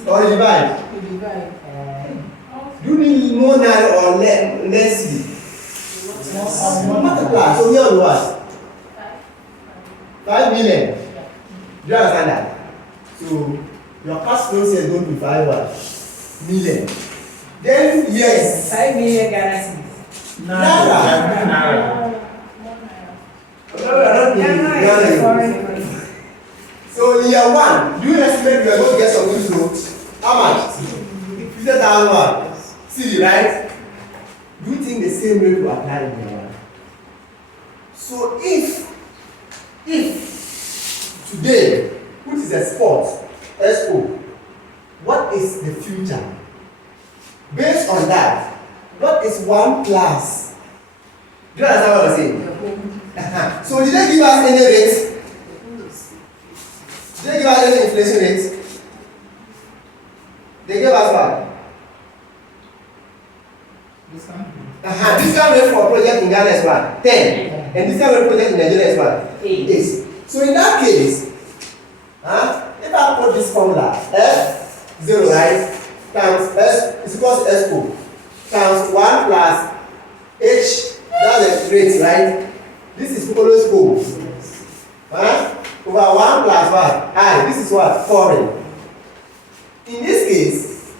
Or divide. Do you need more naira or less CD? Multiply. So here we what? 5 million. Do you understand that? So your cash flow is going to be 5 what? Million. Then yes. 5 million guarantees. Naira. So in year 1, do you estimate you are going to get some good growth? How much? 50,000 CD, right? Do you think the same rate will apply in year 1? So if today, which is a sport, expo, what is the future? Based on that, what is 1 plus? Do you understand what I'm saying? So did they give us any rate? Did they give us any inflation rate? They gave us what? Discount rate for project in Ghana is what? 10. And discount rate project in Nigeria is what? 8. So in that case, if I put this formula, F0, right, times S is equal to S0 times 1 plus H, that's the rate, right? This is always O. Over 1 plus what? I. This is what? Foreign. In this case,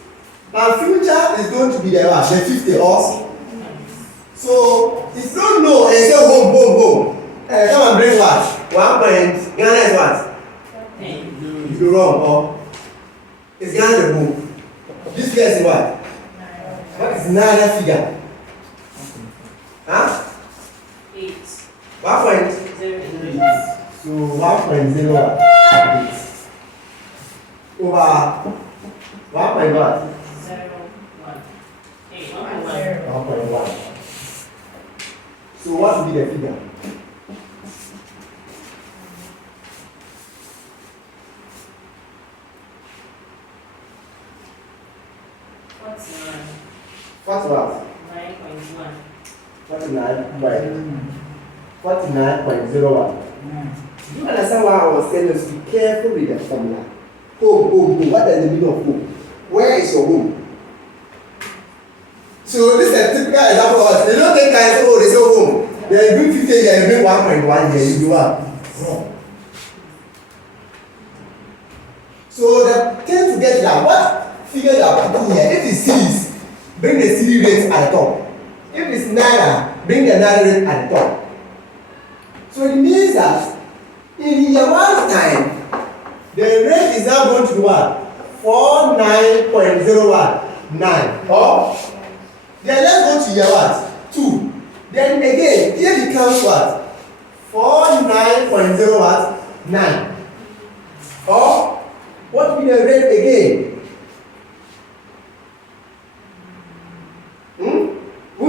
our future is going to be the what? The 50 also. So if you don't know and say boom, come and bring what? 1 point. Ghana is what? You're wrong, or it's Ghana the boom. This figure is what? What is Naira figure? 8. 1.0. So 1.0 over 1.1. 1.1. So what will be the figure? What's what? 9.1. 49.01. Do you understand why I was telling us to be careful with the formula? Home. What is the meaning of home? Where is your home? So this is a typical example of us. They don't take time, so they say home. They bring 50, they bring 1.1 here, you do what? Wrong. So the thing to get that, what figure you are putting here, if it's series, bring the series rate at the top. If it's naira, bring the naira rate at the top. So it means that in year 1's time, the rate is now going to be what? 49.019. Or then let's go to year what? 2. Then again, here becomes what? 49.019. Or what will be the rate again? We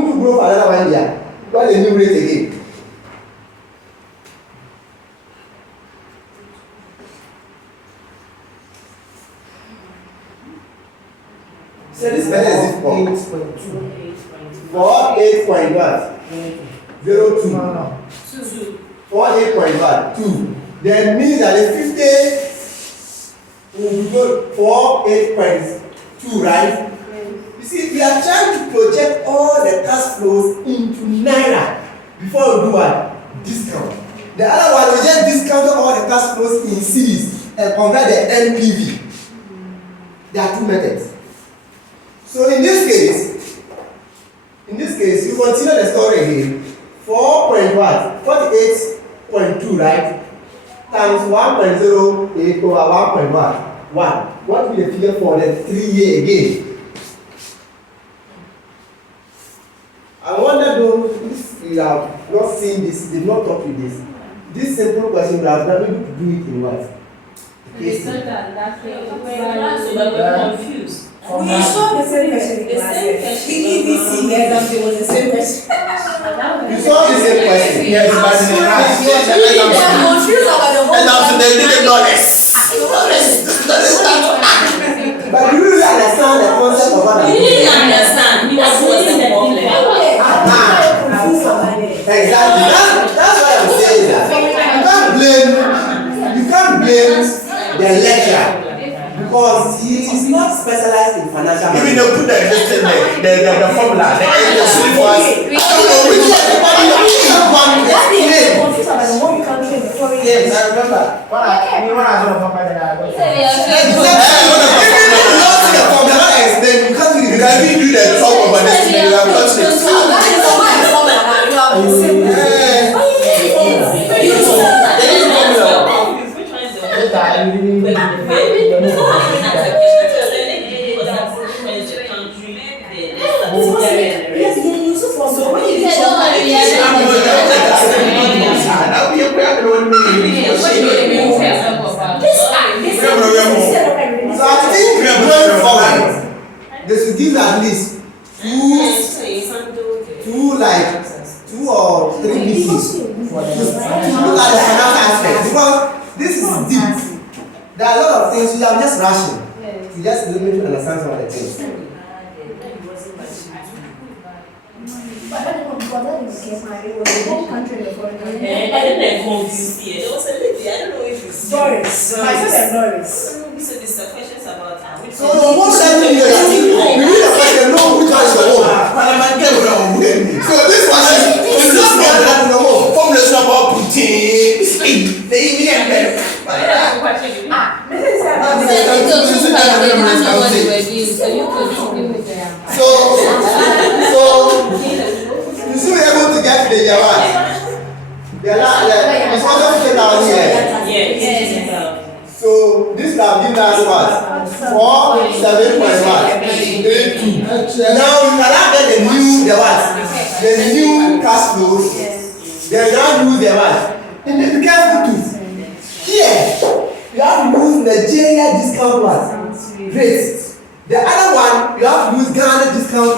will grow for another 1 year. What is the new rate again? So this method is for 8.1. 02. No. 48.1. That means that the 50 will go for 8.2, right? You see, we are trying to project all the cash flows into naira before we do what? Discount. The other one, we just discount all the cash flows in cedis and convert the NPV. There are 2 methods. So in this case, you continue the story again. 48.2, right? Times 1.08 over 1.1. What will the figure for the 3 year again? I wonder though, if you have not seen this, did not talk with this simple question, we have not been able to do it in what? They thought that So but we're confused. We saw the same question in The class. same question. EBC, exam, it was the same question. You saw the same question. Yes, but in the class. I'm confused about the whole. And after they didn't know this. But do you really understand the concept of what I'm He doing? didn't understand. He was the problem. Exactly. That's why I'm saying that. You can't blame the lecturer because he is not specialized in financial Even management. they put the formula, the sleep was. I don't know which one. Yes, I remember. When I was on the phone, I got You can't even do the talk about this thing. You have touched it. So I think going forward, they should give at least two or three meetings to look at the financial aspect because this is deep. There are a lot of things you are just rushing. You just don't need to understand some of the things. But I don't know, because that is the case, my it was the whole country in the foreign country. And then they confused here. There was a lady, I don't know if it's Doris. My sister Doris. So there's some questions about which So the most likely you need a question know which one is the home. So this one is just not the formulation about putting the evening and then. So you should be able to get to the Jawad. It's also 50,000 here. So this will have given us what? 47.1. Now you cannot get the new cash flows. Then now use the what? And then be careful too. Here, you have to use Nigeria discount rates. The other one, you have to use Ghana discount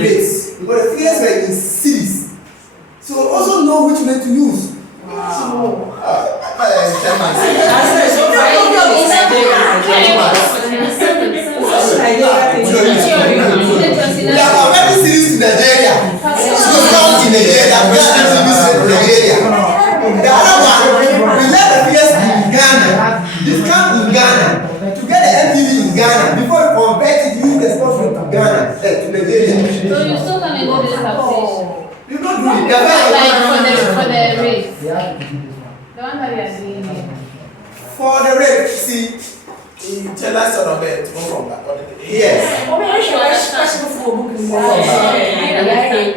rates. Because the figures were in cities. So also know which way to use. We are already cities to Nigeria. Discount in Nigeria. The other one, we let the figures in Ghana. Discount in Ghana. To get the MTV in Ghana. Before you convert it, use the spot rate to Ghana. To Nigeria. So you still can do this taxation? You don't do it. For the rate. They have to do this one. The one that we are doing here. For the rate, see. Tell us sort of it from that. Yes.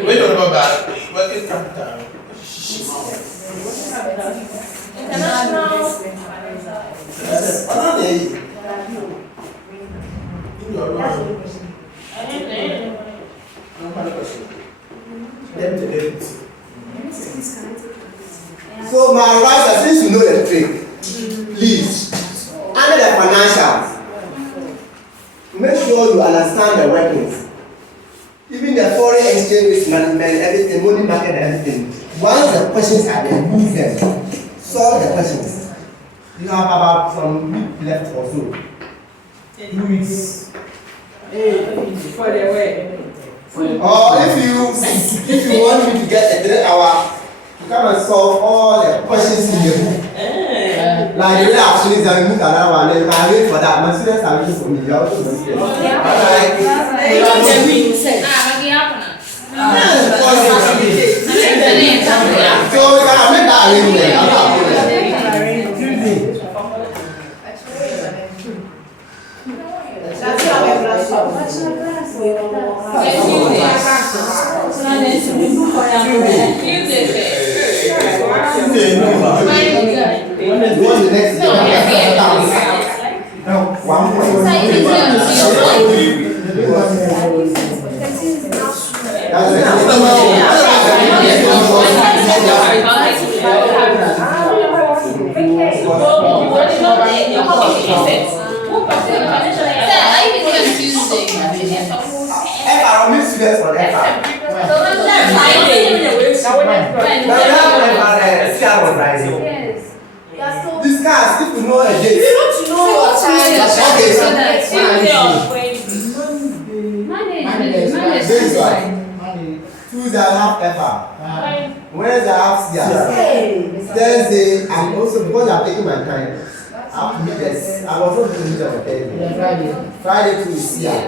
We don't know about working capital. international. So my advice is, since you know the trick, please, under the financials, make sure you understand the workings. Even the foreign exchange risk management, everything, money market, everything. Once the questions are there, move them. Solve the questions. You have about some week left or so. 2 weeks. For the way. Or if you want me to get a 3 hour to come and solve all the questions in the book. Like the way I've finished the book another one, then you can wait for that. My students are waiting for me. They are also going to stay. So we can make that arrangement. FR means students on FR. Now we have CR on Friday. Discuss if you know a date. Tuesday I have FR. Wednesday I have CR. Thursday I'm also, because I'm taking my time, I have to meet this. I'm also going to meet on Thursday. Friday to CR.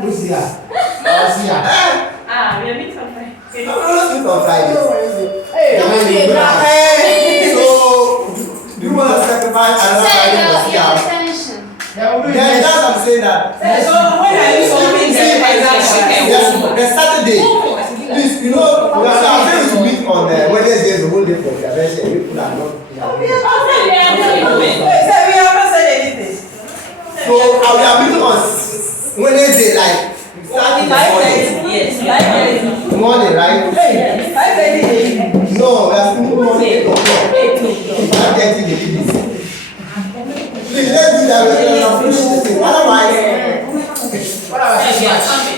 Who's here? We are meeting on Friday. I'm not on Friday. Hey, So, do you want to sacrifice another Friday for CR? Then that's what I'm saying that. So when are you solving the The Saturday. Please, you know, we are going to meet on Wednesday, the whole day for intervention. People are not. We have not said anything. So we are meeting on Wednesday, like morning, right? No, we are still morning 8 o'clock. 5:30 the evening. Please let's do that. Otherwise, What about